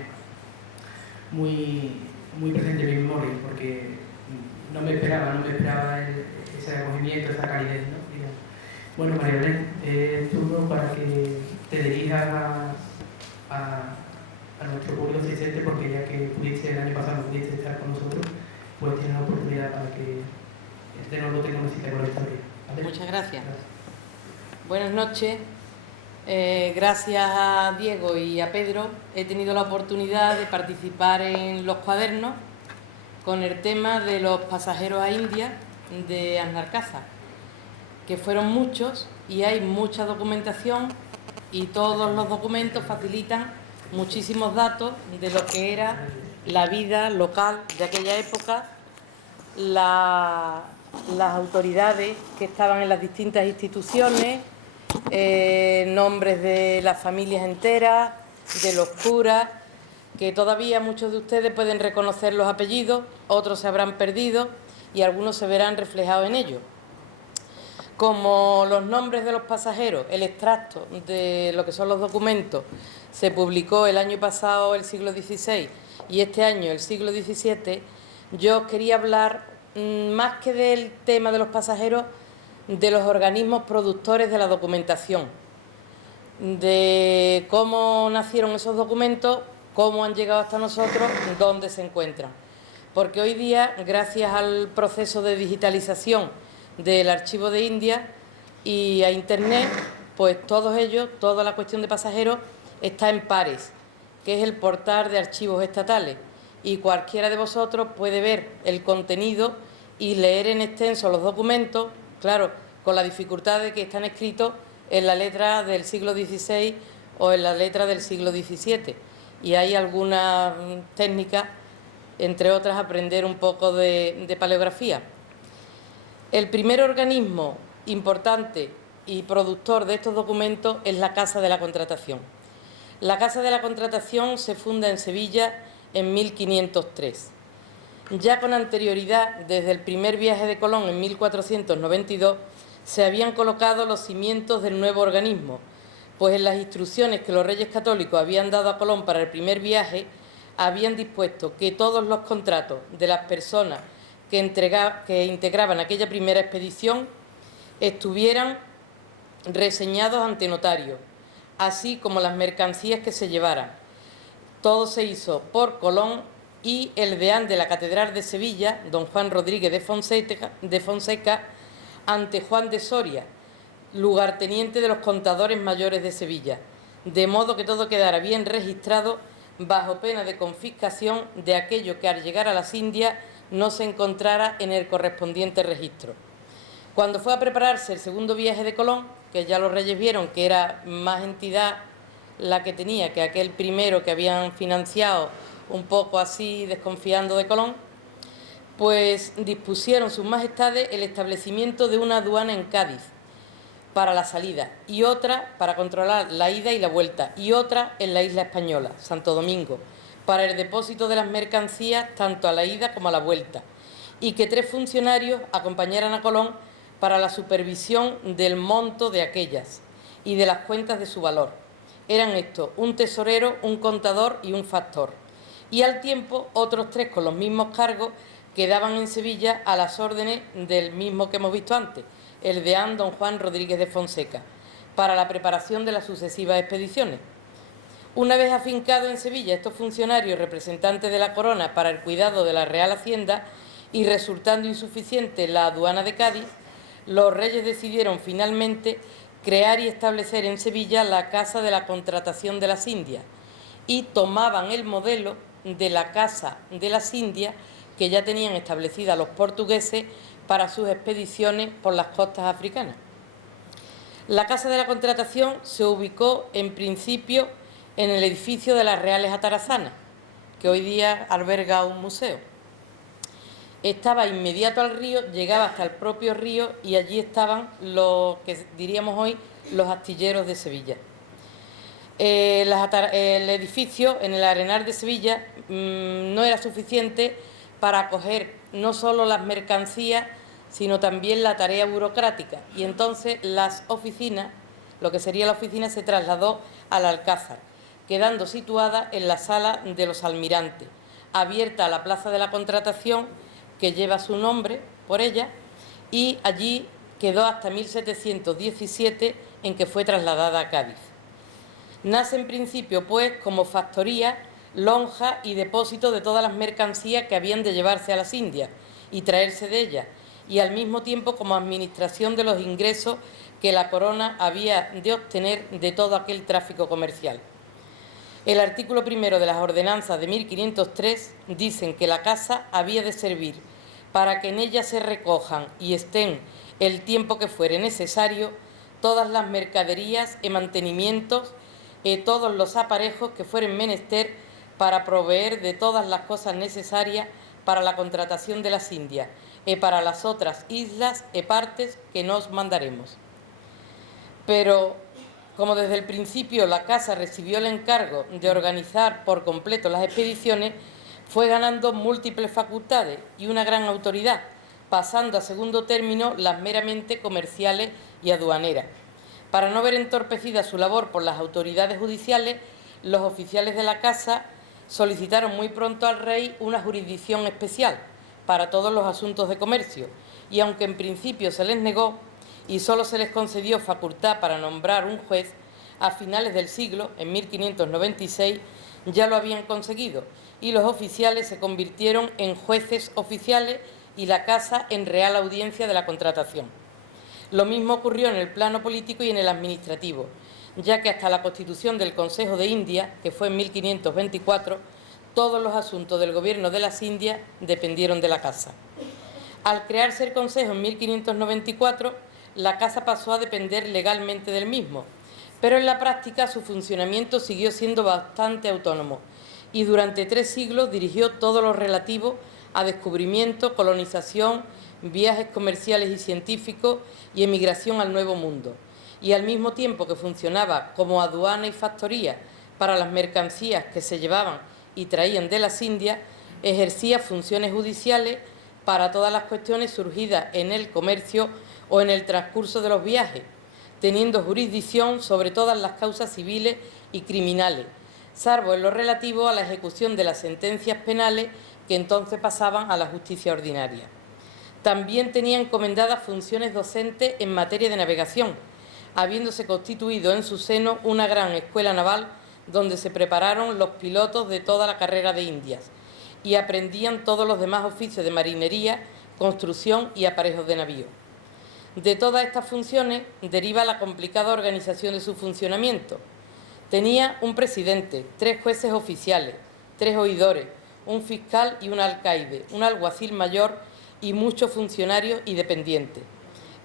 muy, muy presente en mi memoria, porque no me esperaba ese acogimiento, esa calidez, ¿no? Bueno, María Belén, turno para que te dirijas a nuestro público asistente, porque ya que el año pasado no pudiste estar con nosotros, pues tienes la oportunidad para que este no lo tenga una cita con la historia. ¿Vale? Muchas gracias. Buenas noches. Gracias a Diego y a Pedro he tenido la oportunidad de participar en los cuadernos con el tema de los pasajeros a India de Aznar-Casa, que fueron muchos y hay mucha documentación, y todos los documentos facilitan muchísimos datos de lo que era la vida local de aquella época, las autoridades que estaban en las distintas instituciones, nombres de las familias enteras, de los curas, que todavía muchos de ustedes pueden reconocer los apellidos, otros se habrán perdido y algunos se verán reflejados en ellos. Como los nombres de los pasajeros, el extracto de lo que son los documentos, se publicó el año pasado el siglo XVI y este año el siglo XVII, yo os quería hablar, más que del tema de los pasajeros, de los organismos productores de la documentación, de cómo nacieron esos documentos, cómo han llegado hasta nosotros, dónde se encuentran. Porque hoy día, gracias al proceso de digitalización del Archivo de India y a Internet, pues todos ellos, toda la cuestión de pasajeros está en Pares, que es el portal de archivos estatales, y cualquiera de vosotros puede ver el contenido y leer en extenso los documentos, claro, con la dificultad de que están escritos en la letra del siglo XVI o en la letra del siglo XVII, y hay algunas técnicas, entre otras aprender un poco de paleografía. El primer organismo importante y productor de estos documentos es la Casa de la Contratación. La Casa de la Contratación se funda en Sevilla en 1503. Ya con anterioridad, desde el primer viaje de Colón en 1492, se habían colocado los cimientos del nuevo organismo, pues en las instrucciones que los Reyes Católicos habían dado a Colón para el primer viaje, habían dispuesto que todos los contratos de las personas que integraban aquella primera expedición estuvieran reseñados ante notario, así como las mercancías que se llevaran. Todo se hizo por Colón y el deán de la Catedral de Sevilla, don Juan Rodríguez de Fonseca, ante Juan de Soria, lugarteniente de los contadores mayores de Sevilla, de modo que todo quedara bien registrado bajo pena de confiscación de aquello que al llegar a las Indias no se encontrara en el correspondiente registro. Cuando fue a prepararse el segundo viaje de Colón, que ya los reyes vieron que era más entidad la que tenía que aquel primero que habían financiado un poco así desconfiando de Colón, pues dispusieron sus majestades el establecimiento de una aduana en Cádiz para la salida y otra para controlar la ida y la vuelta y otra en la isla española, Santo Domingo, para el depósito de las mercancías tanto a la ida como a la vuelta, y que 3 funcionarios acompañaran a Colón para la supervisión del monto de aquellas y de las cuentas de su valor. Eran estos un tesorero, un contador y un factor, y al tiempo otros 3 con los mismos cargos quedaban en Sevilla a las órdenes del mismo que hemos visto antes, el deán don Juan Rodríguez de Fonseca, para la preparación de las sucesivas expediciones. Una vez afincados en Sevilla estos funcionarios representantes de la corona para el cuidado de la Real Hacienda y resultando insuficiente la aduana de Cádiz, los reyes decidieron finalmente crear y establecer en Sevilla la Casa de la Contratación de las Indias y tomaban el modelo de la Casa de las Indias que ya tenían establecida los portugueses para sus expediciones por las costas africanas. La Casa de la Contratación se ubicó en principio en el edificio de las Reales Atarazanas, que hoy día alberga un museo. Estaba inmediato al río, llegaba hasta el propio río y allí estaban los que diríamos hoy los astilleros de Sevilla. El edificio en el Arenal de Sevilla no era suficiente para acoger no solo las mercancías, sino también la tarea burocrática. Y entonces las oficinas, lo que sería la oficina, se trasladó al Alcázar, quedando situada en la Sala de los Almirantes, abierta a la Plaza de la Contratación, que lleva su nombre por ella, y allí quedó hasta 1717, en que fue trasladada a Cádiz. Nace en principio, pues, como factoría, lonja y depósito de todas las mercancías que habían de llevarse a las Indias y traerse de ellas, y al mismo tiempo como administración de los ingresos que la corona había de obtener de todo aquel tráfico comercial. El artículo 1 de las ordenanzas de 1503 dicen que la casa había de servir para que en ella se recojan y estén el tiempo que fuere necesario todas las mercaderías y mantenimientos y todos los aparejos que fueren menester para proveer de todas las cosas necesarias para la contratación de las Indias y para las otras islas y partes que nos mandaremos. Pero Como desde el principio la Casa recibió el encargo de organizar por completo las expediciones, fue ganando múltiples facultades y una gran autoridad, pasando a segundo término las meramente comerciales y aduaneras. Para no ver entorpecida su labor por las autoridades judiciales, los oficiales de la Casa solicitaron muy pronto al rey una jurisdicción especial para todos los asuntos de comercio, y aunque en principio se les negó y solo se les concedió facultad para nombrar un juez, a finales del siglo, en 1596, ya lo habían conseguido y los oficiales se convirtieron en jueces oficiales y la Casa en real audiencia de la contratación. Lo mismo ocurrió en el plano político y en el administrativo, ya que hasta la constitución del Consejo de India, que fue en 1524, todos los asuntos del gobierno de las Indias dependieron de la Casa. Al crearse el Consejo en 1594, la Casa pasó a depender legalmente del mismo, pero en la práctica su funcionamiento siguió siendo bastante autónomo y durante 3 siglos dirigió todo lo relativo a descubrimiento, colonización, viajes comerciales y científicos y emigración al Nuevo Mundo. Y al mismo tiempo que funcionaba como aduana y factoría para las mercancías que se llevaban y traían de las Indias, ejercía funciones judiciales para todas las cuestiones surgidas en el comercio o en el transcurso de los viajes, teniendo jurisdicción sobre todas las causas civiles y criminales, salvo en lo relativo a la ejecución de las sentencias penales que entonces pasaban a la justicia ordinaria. También tenía encomendadas funciones docentes en materia de navegación, habiéndose constituido en su seno una gran escuela naval donde se prepararon los pilotos de toda la carrera de Indias y aprendían todos los demás oficios de marinería, construcción y aparejos de navío. De todas estas funciones deriva la complicada organización de su funcionamiento. Tenía un presidente, 3 jueces oficiales, 3 oidores, un fiscal y un alcaide, un alguacil mayor y muchos funcionarios y dependientes.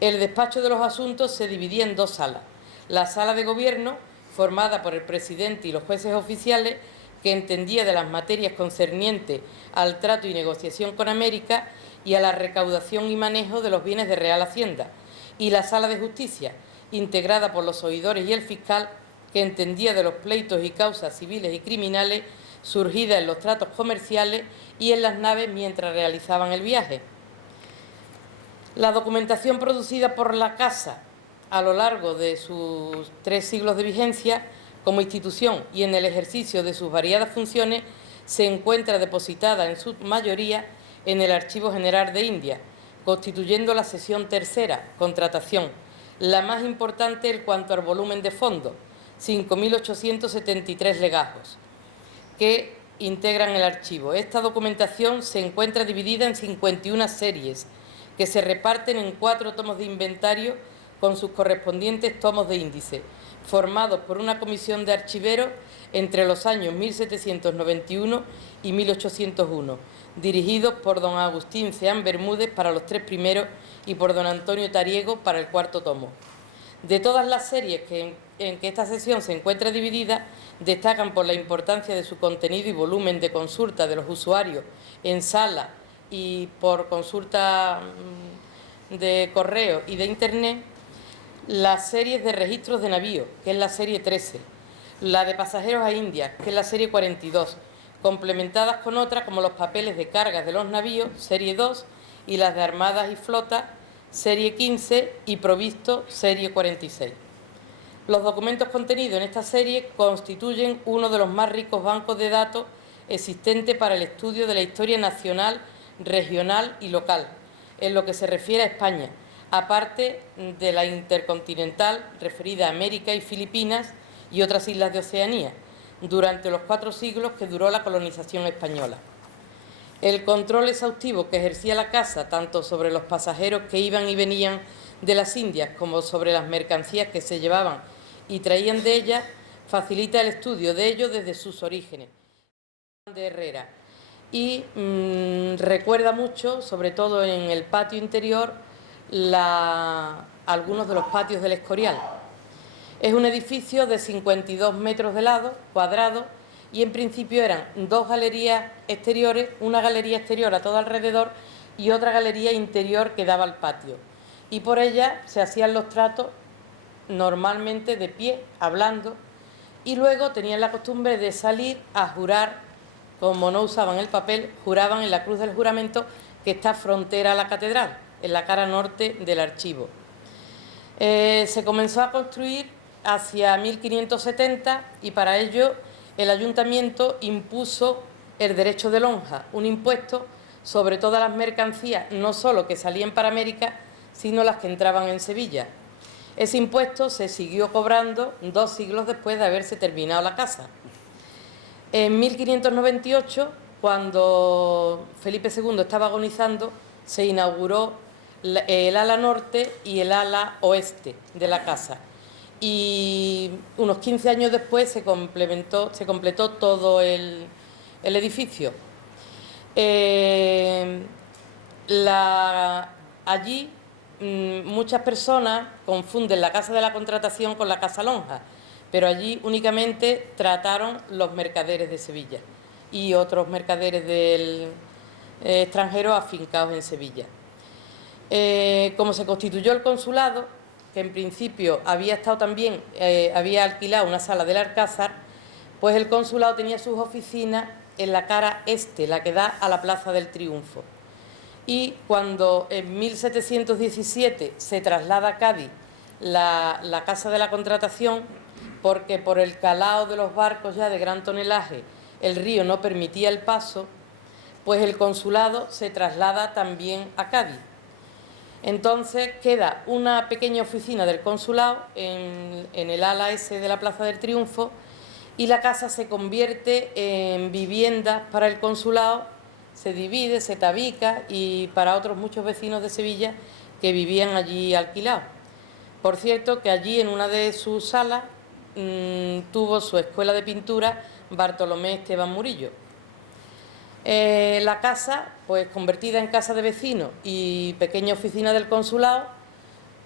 El despacho de los asuntos se dividía en 2 salas. La sala de gobierno, formada por el presidente y los jueces oficiales, que entendía de las materias concernientes al trato y negociación con América y a la recaudación y manejo de los bienes de Real Hacienda, y la sala de justicia, integrada por los oidores y el fiscal, que entendía de los pleitos y causas civiles y criminales surgidas en los tratos comerciales y en las naves mientras realizaban el viaje. La documentación producida por la Casa a lo largo de sus 3 siglos de vigencia como institución y en el ejercicio de sus variadas funciones se encuentra depositada en su mayoría en el Archivo General de India, constituyendo la sección 3ª, contratación, la más importante en cuanto al volumen de fondo, 5.873 legajos, que integran el archivo. Esta documentación se encuentra dividida en 51 series, que se reparten en 4 tomos de inventario con sus correspondientes tomos de índice, formados por una comisión de archiveros entre los años 1791 y 1801, dirigidos por don Agustín Ceán Bermúdez para los 3 primeros y por don Antonio Tariego para el 4º tomo. De todas las series en que esta sección se encuentra dividida, destacan por la importancia de su contenido y volumen de consulta de los usuarios en sala y por consulta de correo y de Internet, las series de registros de navío, que es la serie 13, la de pasajeros a Indias, que es la serie 42, complementadas con otras como los papeles de cargas de los navíos, serie 2, y las de armadas y flotas, serie 15, y provisto, serie 46. Los documentos contenidos en esta serie constituyen uno de los más ricos bancos de datos existentes para el estudio de la historia nacional, regional y local, en lo que se refiere a España, aparte de la intercontinental referida a América y Filipinas y otras islas de Oceanía, durante los 4 siglos que duró la colonización española. El control exhaustivo que ejercía la Casa, tanto sobre los pasajeros que iban y venían de las Indias como sobre las mercancías que se llevaban y traían de ellas, facilita el estudio de ellos desde sus orígenes. De Herrera. Y recuerda mucho, sobre todo en el patio interior, algunos de los patios del Escorial. Es un edificio de 52 metros de lado, cuadrado, y en principio eran 2 galerías exteriores, una galería exterior a todo alrededor y otra galería interior que daba al patio. Y por ella se hacían los tratos normalmente de pie, hablando, y luego tenían la costumbre de salir a jurar, como no usaban el papel, juraban en la cruz del juramento que está frontera a la catedral, en la cara norte del archivo. Se comenzó a construir hacia 1570 y para ello el ayuntamiento impuso el derecho de lonja, un impuesto sobre todas las mercancías, no solo que salían para América, sino las que entraban en Sevilla. Ese impuesto se siguió cobrando 2 siglos después de haberse terminado la casa. En 1598, cuando Felipe II estaba agonizando, se inauguró el ala norte y el ala oeste de la casa. Y unos 15 años después se completó todo el edificio. Allí muchas personas confunden la Casa de la Contratación con la Casa Lonja, pero allí únicamente trataron los mercaderes de Sevilla y otros mercaderes del extranjero afincados en Sevilla. Como se constituyó el consulado, que en principio había estado también, había alquilado una sala del Alcázar, pues el consulado tenía sus oficinas en la cara este, la que da a la Plaza del Triunfo. Y cuando en 1717 se traslada a Cádiz la Casa de la Contratación, porque por el calado de los barcos ya de gran tonelaje el río no permitía el paso, pues el consulado se traslada también a Cádiz. Entonces queda una pequeña oficina del consulado en el ala ese de la Plaza del Triunfo y la casa se convierte en viviendas para el consulado, se divide, se tabica y para otros muchos vecinos de Sevilla que vivían allí alquilados. Por cierto que allí en una de sus salas tuvo su escuela de pintura Bartolomé Esteban Murillo. La casa, pues convertida en casa de vecinos y pequeña oficina del consulado,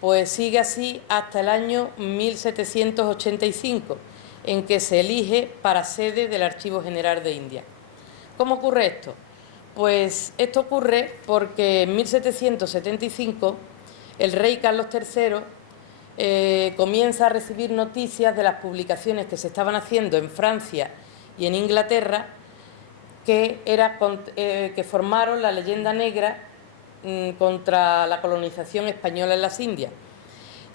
pues sigue así hasta el año 1785, en que se elige para sede del Archivo General de India. ¿Cómo ocurre esto? Pues esto ocurre porque en 1775 el rey Carlos III comienza a recibir noticias de las publicaciones que se estaban haciendo en Francia y en Inglaterra que formaron la leyenda negra contra la colonización española en las Indias.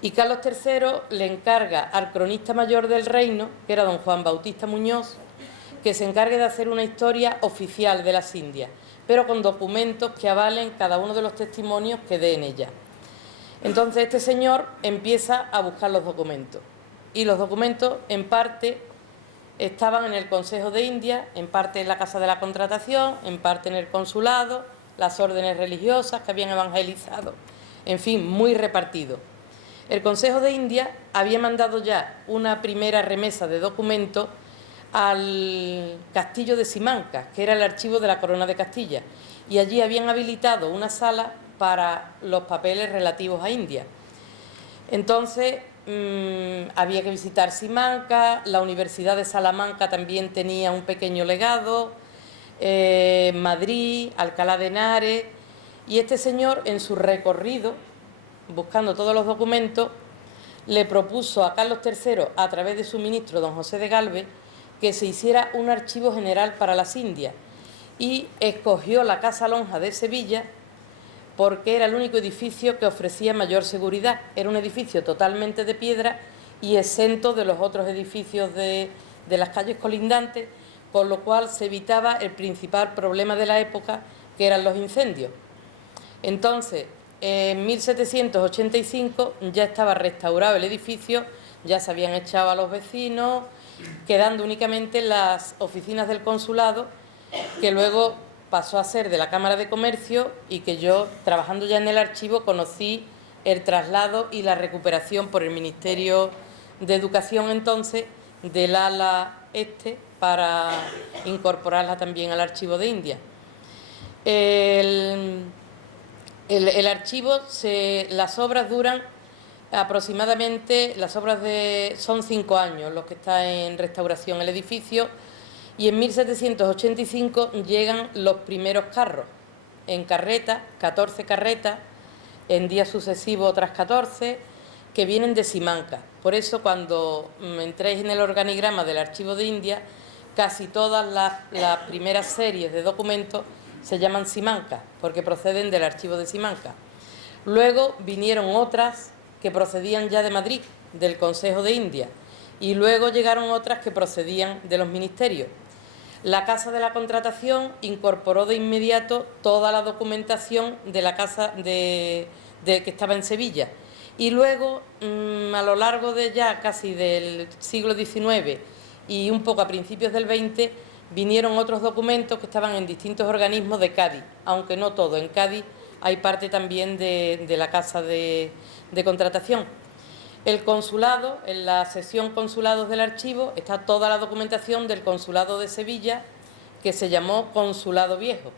Y Carlos III le encarga al cronista mayor del reino, que era don Juan Bautista Muñoz, que se encargue de hacer una historia oficial de las Indias, pero con documentos que avalen cada uno de los testimonios que dé en ella. Entonces este señor empieza a buscar los documentos, y los documentos en parte estaban en el Consejo de Indias, en parte en la Casa de la Contratación, en parte en el consulado, las órdenes religiosas que habían evangelizado, en fin, muy repartido. El Consejo de Indias había mandado ya una primera remesa de documentos al castillo de Simancas, que era el archivo de la Corona de Castilla, y allí habían habilitado una sala para los papeles relativos a India. Entonces había que visitar Simancas, la Universidad de Salamanca también tenía un pequeño legado, Madrid, Alcalá de Henares, y este señor en su recorrido, buscando todos los documentos, le propuso a Carlos III, a través de su ministro don José de Galvez, que se hiciera un archivo general para las Indias, y escogió la Casa Lonja de Sevilla porque era el único edificio que ofrecía mayor seguridad. Era un edificio totalmente de piedra y exento de los otros edificios de las calles colindantes, con lo cual se evitaba el principal problema de la época, que eran los incendios. Entonces, en 1785 ya estaba restaurado el edificio, ya se habían echado a los vecinos, quedando únicamente las oficinas del consulado, que luego pasó a ser de la Cámara de Comercio y que yo, trabajando ya en el archivo, conocí el traslado y la recuperación por el Ministerio de Educación entonces del ala este para incorporarla también al Archivo de India. El archivo, las obras duran aproximadamente, son 5 años los que está en restauración el edificio, y en 1785 llegan los primeros carros en carreta, 14 carretas, en días sucesivos otras 14, que vienen de Simancas. Por eso, cuando entréis en el organigrama del Archivo de India, casi todas las primeras series de documentos se llaman Simancas, porque proceden del Archivo de Simancas. Luego vinieron otras que procedían ya de Madrid, del Consejo de India, y luego llegaron otras que procedían de los ministerios. La Casa de la Contratación incorporó de inmediato toda la documentación de la casa que estaba en Sevilla. Y luego, a lo largo de ya casi del siglo XIX y un poco a principios del XX, vinieron otros documentos que estaban en distintos organismos de Cádiz, aunque no todo. En Cádiz hay parte también de la Casa de Contratación. El consulado, en la sección consulados del archivo, está toda la documentación del consulado de Sevilla, que se llamó Consulado Viejo,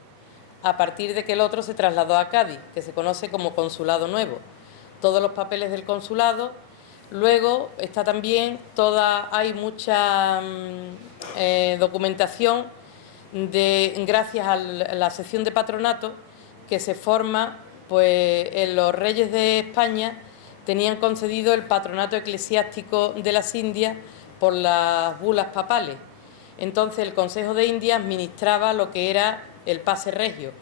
a partir de que el otro se trasladó a Cádiz, que se conoce como Consulado Nuevo. Todos los papeles del consulado. Luego está también hay mucha documentación gracias a la sección de patronato que se forma, pues en los reyes de España tenían concedido el patronato eclesiástico de las Indias por las bulas papales. Entonces el Consejo de Indias administraba lo que era el pase regio,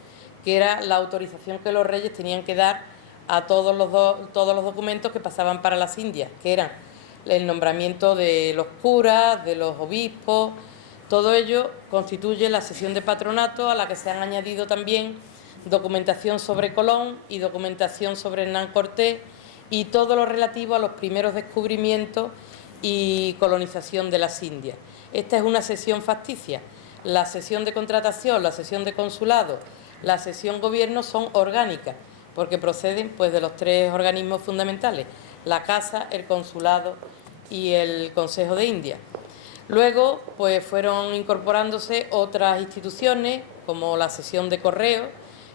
que era la autorización que los reyes tenían que dar a todos los documentos que pasaban para las Indias, que eran el nombramiento de los curas, de los obispos. Todo ello constituye la sección de patronato, a la que se han añadido también documentación sobre Colón y documentación sobre Hernán Cortés y todo lo relativo a los primeros descubrimientos y colonización de las Indias. Esta es una sección facticia. La sección de contratación, la sección de consulado, la sección gobierno son orgánicas, porque proceden pues de los tres organismos fundamentales: la Casa, el Consulado y el Consejo de India. Luego pues fueron incorporándose otras instituciones, como la sección de correos,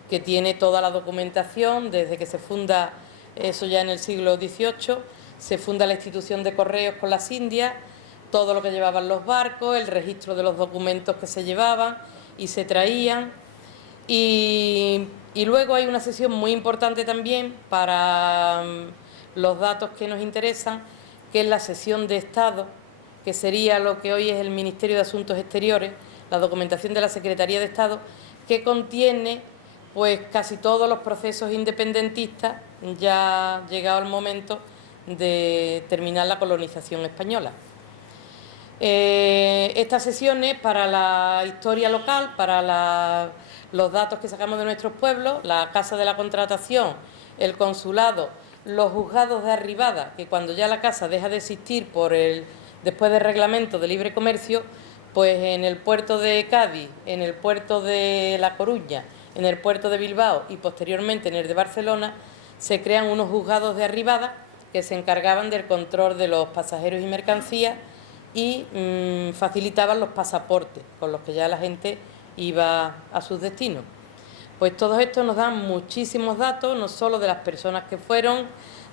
que tiene toda la documentación desde que se funda, eso ya en el siglo XVIII, se funda la institución de correos con las Indias, todo lo que llevaban los barcos, el registro de los documentos que se llevaban y se traían. Y luego hay una sección muy importante también para los datos que nos interesan, que es la sección de Estado, que sería lo que hoy es el Ministerio de Asuntos Exteriores, la documentación de la Secretaría de Estado, que contiene pues casi todos los procesos independentistas, ya llegado el momento de terminar la colonización española. Estas sesiones para la historia local, para los datos que sacamos de nuestros pueblos, la Casa de la Contratación, el Consulado, los juzgados de arribada, que cuando ya la casa deja de existir después del reglamento de libre comercio, pues en el puerto de Cádiz, en el puerto de La Coruña, en el puerto de Bilbao y posteriormente en el de Barcelona, se crean unos juzgados de arribada que se encargaban del control de los pasajeros y mercancías y facilitaban los pasaportes con los que ya la gente iba a sus destinos. Pues todo esto nos dan muchísimos datos, no solo de las personas que fueron,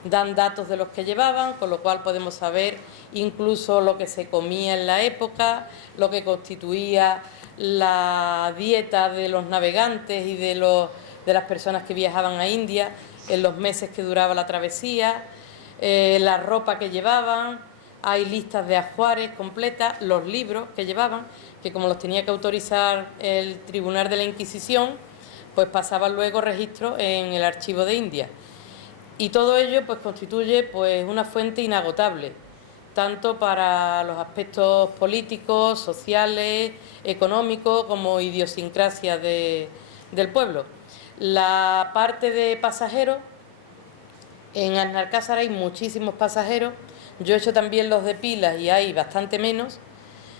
dan datos de los que llevaban, con lo cual podemos saber incluso lo que se comía en la época, lo que constituía la dieta de los navegantes y de las personas que viajaban a India en los meses que duraba la travesía, la ropa que llevaban, hay listas de ajuares completas, los libros que llevaban, que como los tenía que autorizar el Tribunal de la Inquisición, pues pasaban luego registro en el Archivo de India. Y todo ello pues constituye pues una fuente inagotable, tanto para los aspectos políticos, sociales, económicos, como idiosincrasia del pueblo. La parte de pasajeros, en Aznalcázar hay muchísimos pasajeros. Yo he hecho también los de Pilas y hay bastante menos.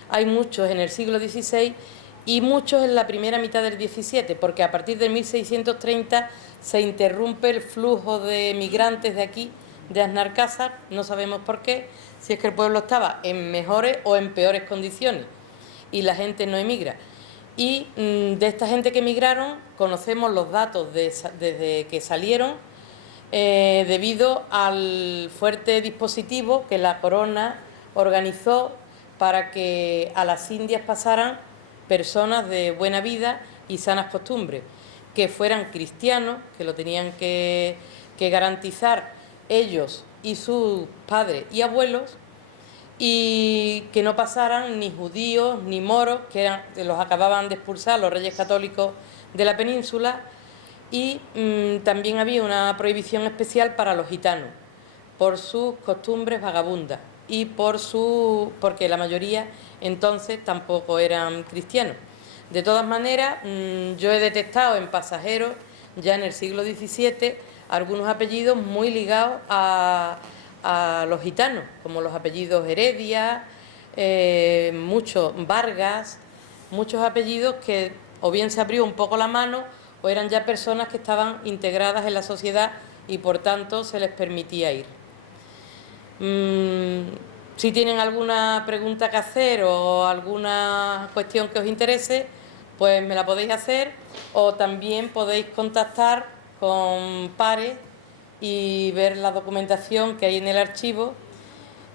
Hay muchos en el siglo XVI y muchos en la primera mitad del XVII, porque a partir de 1630 se interrumpe el flujo de migrantes de aquí, de Aznalcázar, no sabemos por qué, si es que el pueblo estaba en mejores o en peores condiciones y la gente no emigra. Y de esta gente que emigraron conocemos los datos desde que salieron, debido al fuerte dispositivo que la corona organizó para que a las Indias pasaran personas de buena vida y sanas costumbres, que fueran cristianos, que lo tenían que garantizar ellos y sus padres y abuelos, y que no pasaran ni judíos ni moros, que los acababan de expulsar los reyes católicos de la península, y también había una prohibición especial para los gitanos, por sus costumbres vagabundas y porque la mayoría entonces tampoco eran cristianos. De todas maneras, yo he detectado en pasajeros, ya en el siglo XVII, algunos apellidos muy ligados a los gitanos, como los apellidos Heredia, muchos Vargas, muchos apellidos que o bien se abrió un poco la mano o eran ya personas que estaban integradas en la sociedad y por tanto se les permitía ir. Si tienen alguna pregunta que hacer o alguna cuestión que os interese, pues me la podéis hacer, o también podéis contactar con Pare y ver la documentación que hay en el archivo.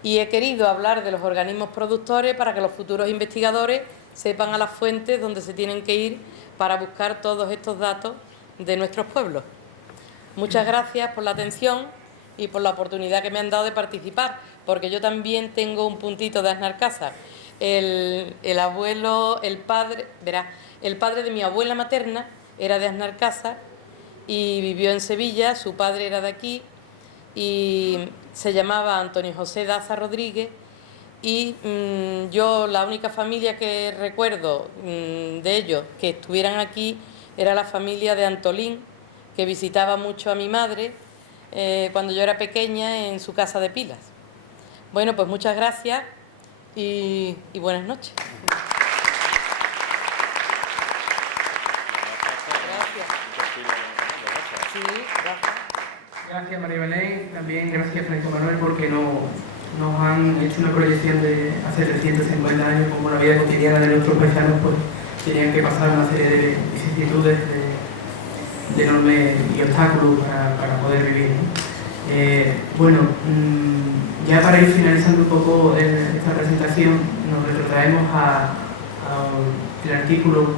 Y he querido hablar de los organismos productores para que los futuros investigadores sepan a las fuentes donde se tienen que ir para buscar todos estos datos de nuestros pueblos. Muchas gracias por la atención y por la oportunidad que me han dado de participar, porque yo también tengo un puntito de Aznalcázar. El padre de mi abuela materna era de Aznalcázar y vivió en Sevilla, su padre era de aquí y se llamaba Antonio José Daza Rodríguez, y yo la única familia que recuerdo de ellos que estuvieran aquí era la familia de Antolín, que visitaba mucho a mi madre cuando yo era pequeña en su casa de Pilas. Bueno, pues muchas gracias y buenas noches. Sí, gracias. Gracias, María Belén. También gracias, Francisco Manuel, porque nos han hecho una proyección de hace 350 años, como la vida cotidiana de nuestros paisanos pues tenían que pasar una serie de vicisitudes, de enormes y obstáculos para poder vivir, ¿no? Bueno, ya para ir finalizando un poco esta presentación, nos retrotraemos al artículo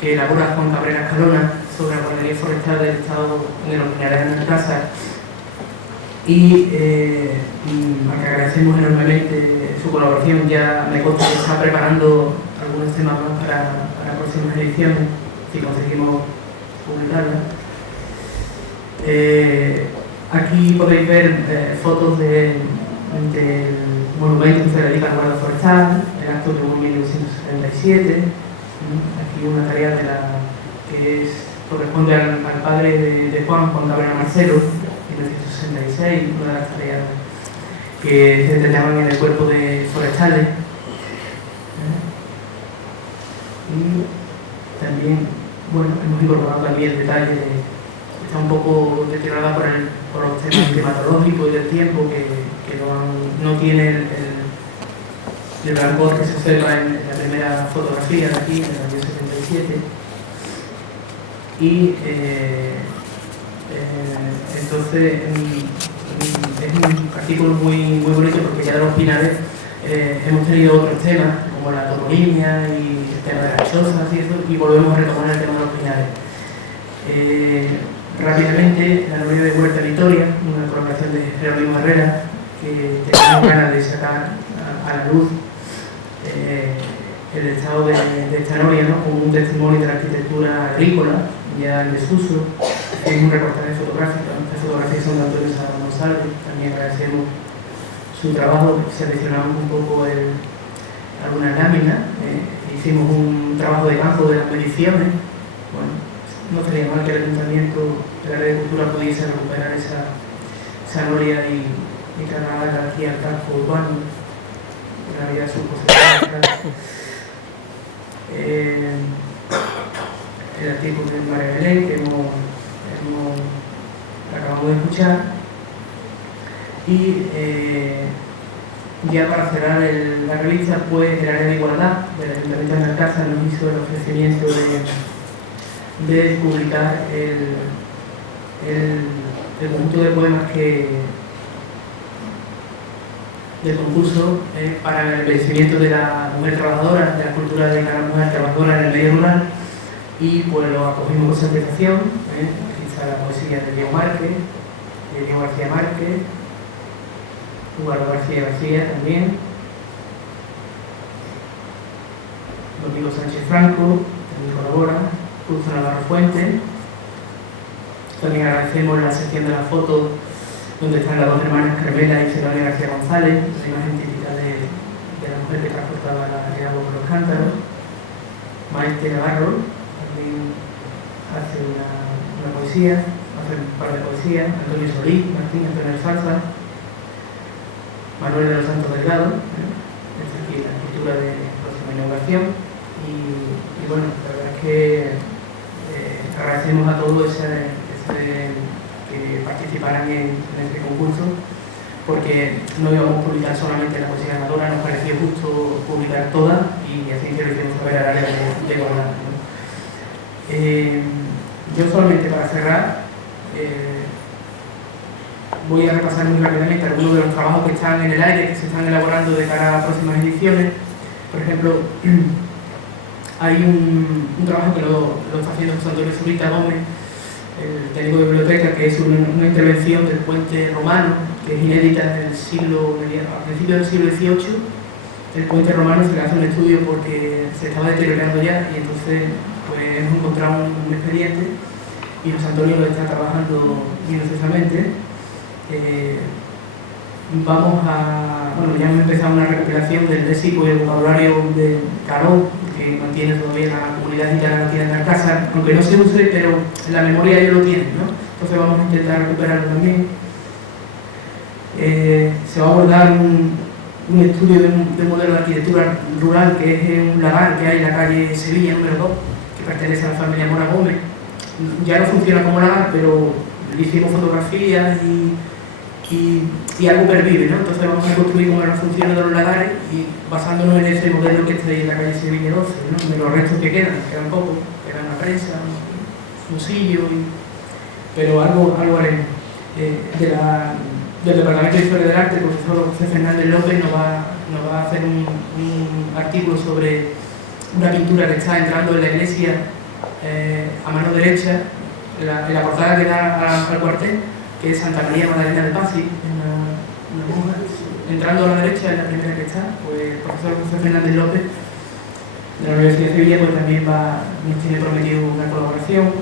que elabora Juan Cabrera Escalona sobre la guardería forestal del Estado en los Pinares de Aznalcázar, y al que agradecemos enormemente su colaboración. Ya me consta que está preparando algunos temas más para próximas ediciones, si conseguimos publicarlas. Aquí podéis ver fotos del monumento que se dedica al guarda forestal, el acto que hubo en 1977. Aquí una tarea que corresponde al padre de Juan Cabrera Marcelo, en 1966, una de las tareas que se determinaban en el cuerpo de forestales. Y también, bueno, hemos incorporado también el detalle está un poco deteriorada por los temas climatológicos y del tiempo, que no tiene el blancor que se observa en la primera fotografía de aquí, en el año 77. Y entonces es un artículo muy bonito, porque ya de los Pinares hemos tenido otros temas como la topolinia y el tema de las chozas y eso, y volvemos a retomar el tema de los Pinares. Rápidamente, la novela de Huerta Vitoria, una colaboración de Jerónimo Herrera, que tenemos ganas de sacar a la luz el estado de esta novia, ¿no?, como un testimonio de la arquitectura agrícola ya en desuso. Es un reportaje fotográfico, estas fotografías son de Antonio Sara González. También agradecemos su trabajo, seleccionamos un poco algunas láminas, hicimos un trabajo de campo de las mediciones. Bueno, no sería mal que el Ayuntamiento de la Red de Cultura pudiese recuperar esa noria y trasladarla aquí al campo urbano, en la vida subpositiva. El artículo de María Belén que acabamos de escuchar, y ya para cerrar la revista, pues el área de igualdad del Ayuntamiento de Aznalcázar nos hizo el ofrecimiento de publicar el conjunto de poemas del concurso para el embellecimiento de la mujer trabajadora, de la cultura de la mujer trabajadora en el medio rural, y pues lo acogimos con satisfacción. Aquí está la poesía de Diego Márquez, Diego García Márquez, Eduardo García García también, Domingo Sánchez Franco, también colabora, Justo Navarro Fuente. También agradecemos la sección de las fotos donde están las dos hermanas Carmela y Cedonia García González, la imagen típica de la mujer que transportaba el agua por los cántaros. Maite Navarro también hace una poesía, hace un par de poesías. Antonio Solís, Martín Antonio Salsa, Manuel de los Santos Delgado, esta aquí la escritura de próxima inauguración. Y bueno, la verdad es que agradecemos a todos que participaran en este concurso, porque no íbamos a publicar solamente la poesía ganadora, nos pareció justo publicar todas y así que lo hicimos saber al área de igualdad, ¿no? Yo solamente para cerrar voy a repasar muy rápidamente algunos de los trabajos que están en el aire, que se están elaborando de cara a próximas ediciones. Por ejemplo, hay un trabajo que lo está haciendo José Antonio Zurita Gómez, el técnico de biblioteca, que es una intervención del puente romano, que es inédita a principios del siglo XVIII. El puente romano se le hace un estudio porque se estaba deteriorando ya y entonces pues, hemos encontrado un expediente y José Antonio lo está trabajando minuciosamente. Ya hemos empezado una recopilación del léxico y el vocabulario de Caró, que mantiene todavía la comunidad gitana en la casa, aunque no se use, pero en la memoria ellos lo tienen, ¿no? Entonces vamos a intentar recuperarlo también. Se va a abordar un estudio de un modelo de arquitectura rural, que es un lagar que hay en la calle Sevilla número 2, que pertenece a la familia Mora Gómez. Ya no funciona como lagar, pero le hicimos fotografías y algo pervive, ¿no? Entonces vamos a construir cómo eran las funciones de los lagares y basándonos en ese modelo que está ahí en la calle Sevilla 12, ¿no? De los restos que quedan poco, quedan una prensa, un fusillo, pero algo haremos. Del Departamento de Historia del Arte, el profesor José Fernández López nos va a hacer un artículo sobre una pintura que está entrando en la iglesia a mano derecha, en la portada que da al cuartel, que es Santa María Magdalena del Pazzi, una monja. Entrando a la derecha, en la primera que está, pues el profesor José Fernández López de la Universidad de Sevilla pues también nos tiene prometido una colaboración.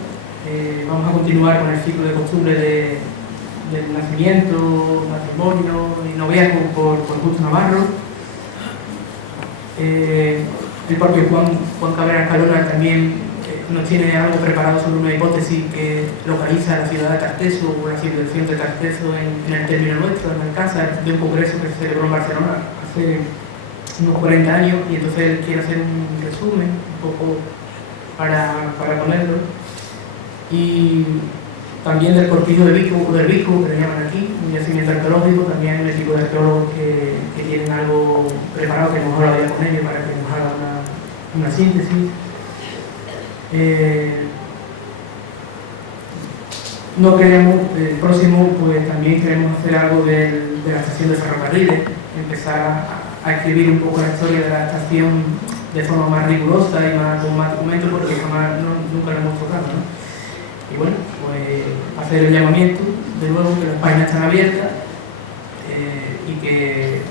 Vamos a continuar con el ciclo de costumbre del nacimiento, matrimonio y noviazgo por Justo Navarro. El propio Juan Cabrera Escalona también nos tiene algo preparado sobre una hipótesis que localiza la ciudad de Tarteso o la civilización de Tarteso en el término nuestro, en Alcázar, de un congreso que se celebró en Barcelona hace unos 40 años, y entonces él quiere hacer un resumen un poco para ponerlo. Y también del Cortijo del Vico, que le llaman aquí, un yacimiento arqueológico. También hay un equipo de arqueólogos que tienen algo preparado, que hemos hablado ya con ellos para que nos haga una síntesis. No queremos, el próximo, pues también queremos hacer algo de la estación de ferrocarriles, empezar a escribir un poco la historia de la estación de forma más rigurosa y con más documentos, porque jamás nunca lo hemos tocado, ¿no? Y bueno, pues hacer el llamamiento, de nuevo, que las páginas están abiertas y que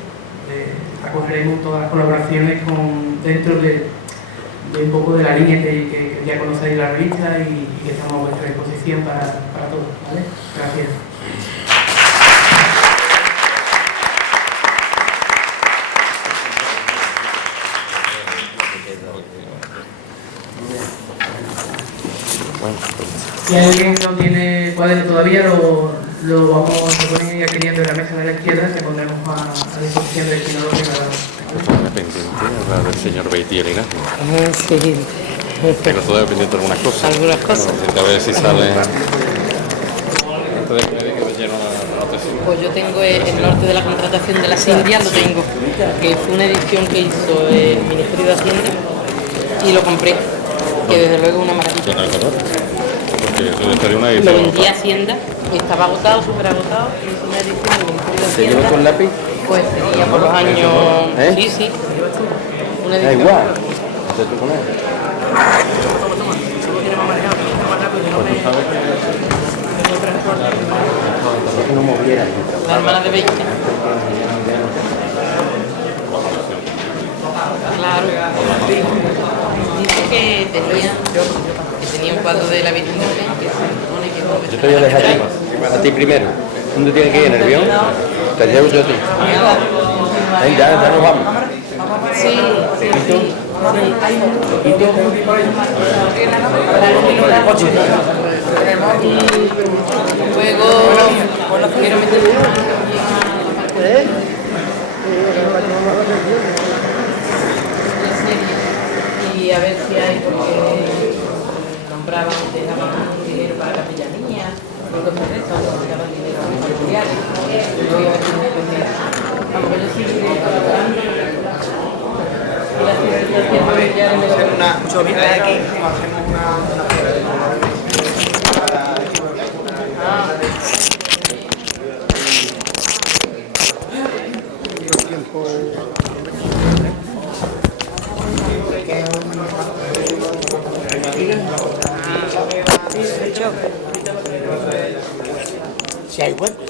acogeremos todas las colaboraciones dentro de un poco de la línea que ya conocéis la revista y que estamos a vuestra disposición para todos, ¿vale? Gracias. Si alguien no tiene cuaderno todavía, lo vamos a poner aquí dentro de la mesa de la izquierda, que pondremos a disposición del destinador de cada uno. Pendiente la del señor Beatty y el Ignacio. Sí. Pero todavía pendiente algunas cosas. Algunas cosas. A ver si sale. Antes de que me lleno la notación. Pues yo tengo el norte de la contratación de las Indias, lo tengo, que fue una edición que hizo el Ministerio de Hacienda y lo compré, que desde luego es una maravilla. ¿Dónde el color? Porque eso estaría una Lo edición. vendí a Hacienda, estaba agotado, súper agotado, y hizo una edición del Ministerio de Hacienda. ¿Se lleva con lápiz? Pues sería por los años... Sí. Una Da edición. igual. ¿Te tú con él? Pues tú sabes que... No La hermana de 20. Claro. Dice que tenía un cuadro de la Virgen del Rey que se supone que no Yo te voy a dejar a ti primero. ¿Dónde tienes que ir? ¿En el avión? Te llevo yo a ti. Ven, ya nos vamos. Sí, sí, sí. Luego quiero meter y a ver si hay, porque nombraban, dejaban dinero para capellanía, por cosas de eso, dejaban dinero a los familiares. Vamos, yo sí colaborando. Y las circunstancias familiares me hacer una chovita de aquí, hacemos una Si hay hueco.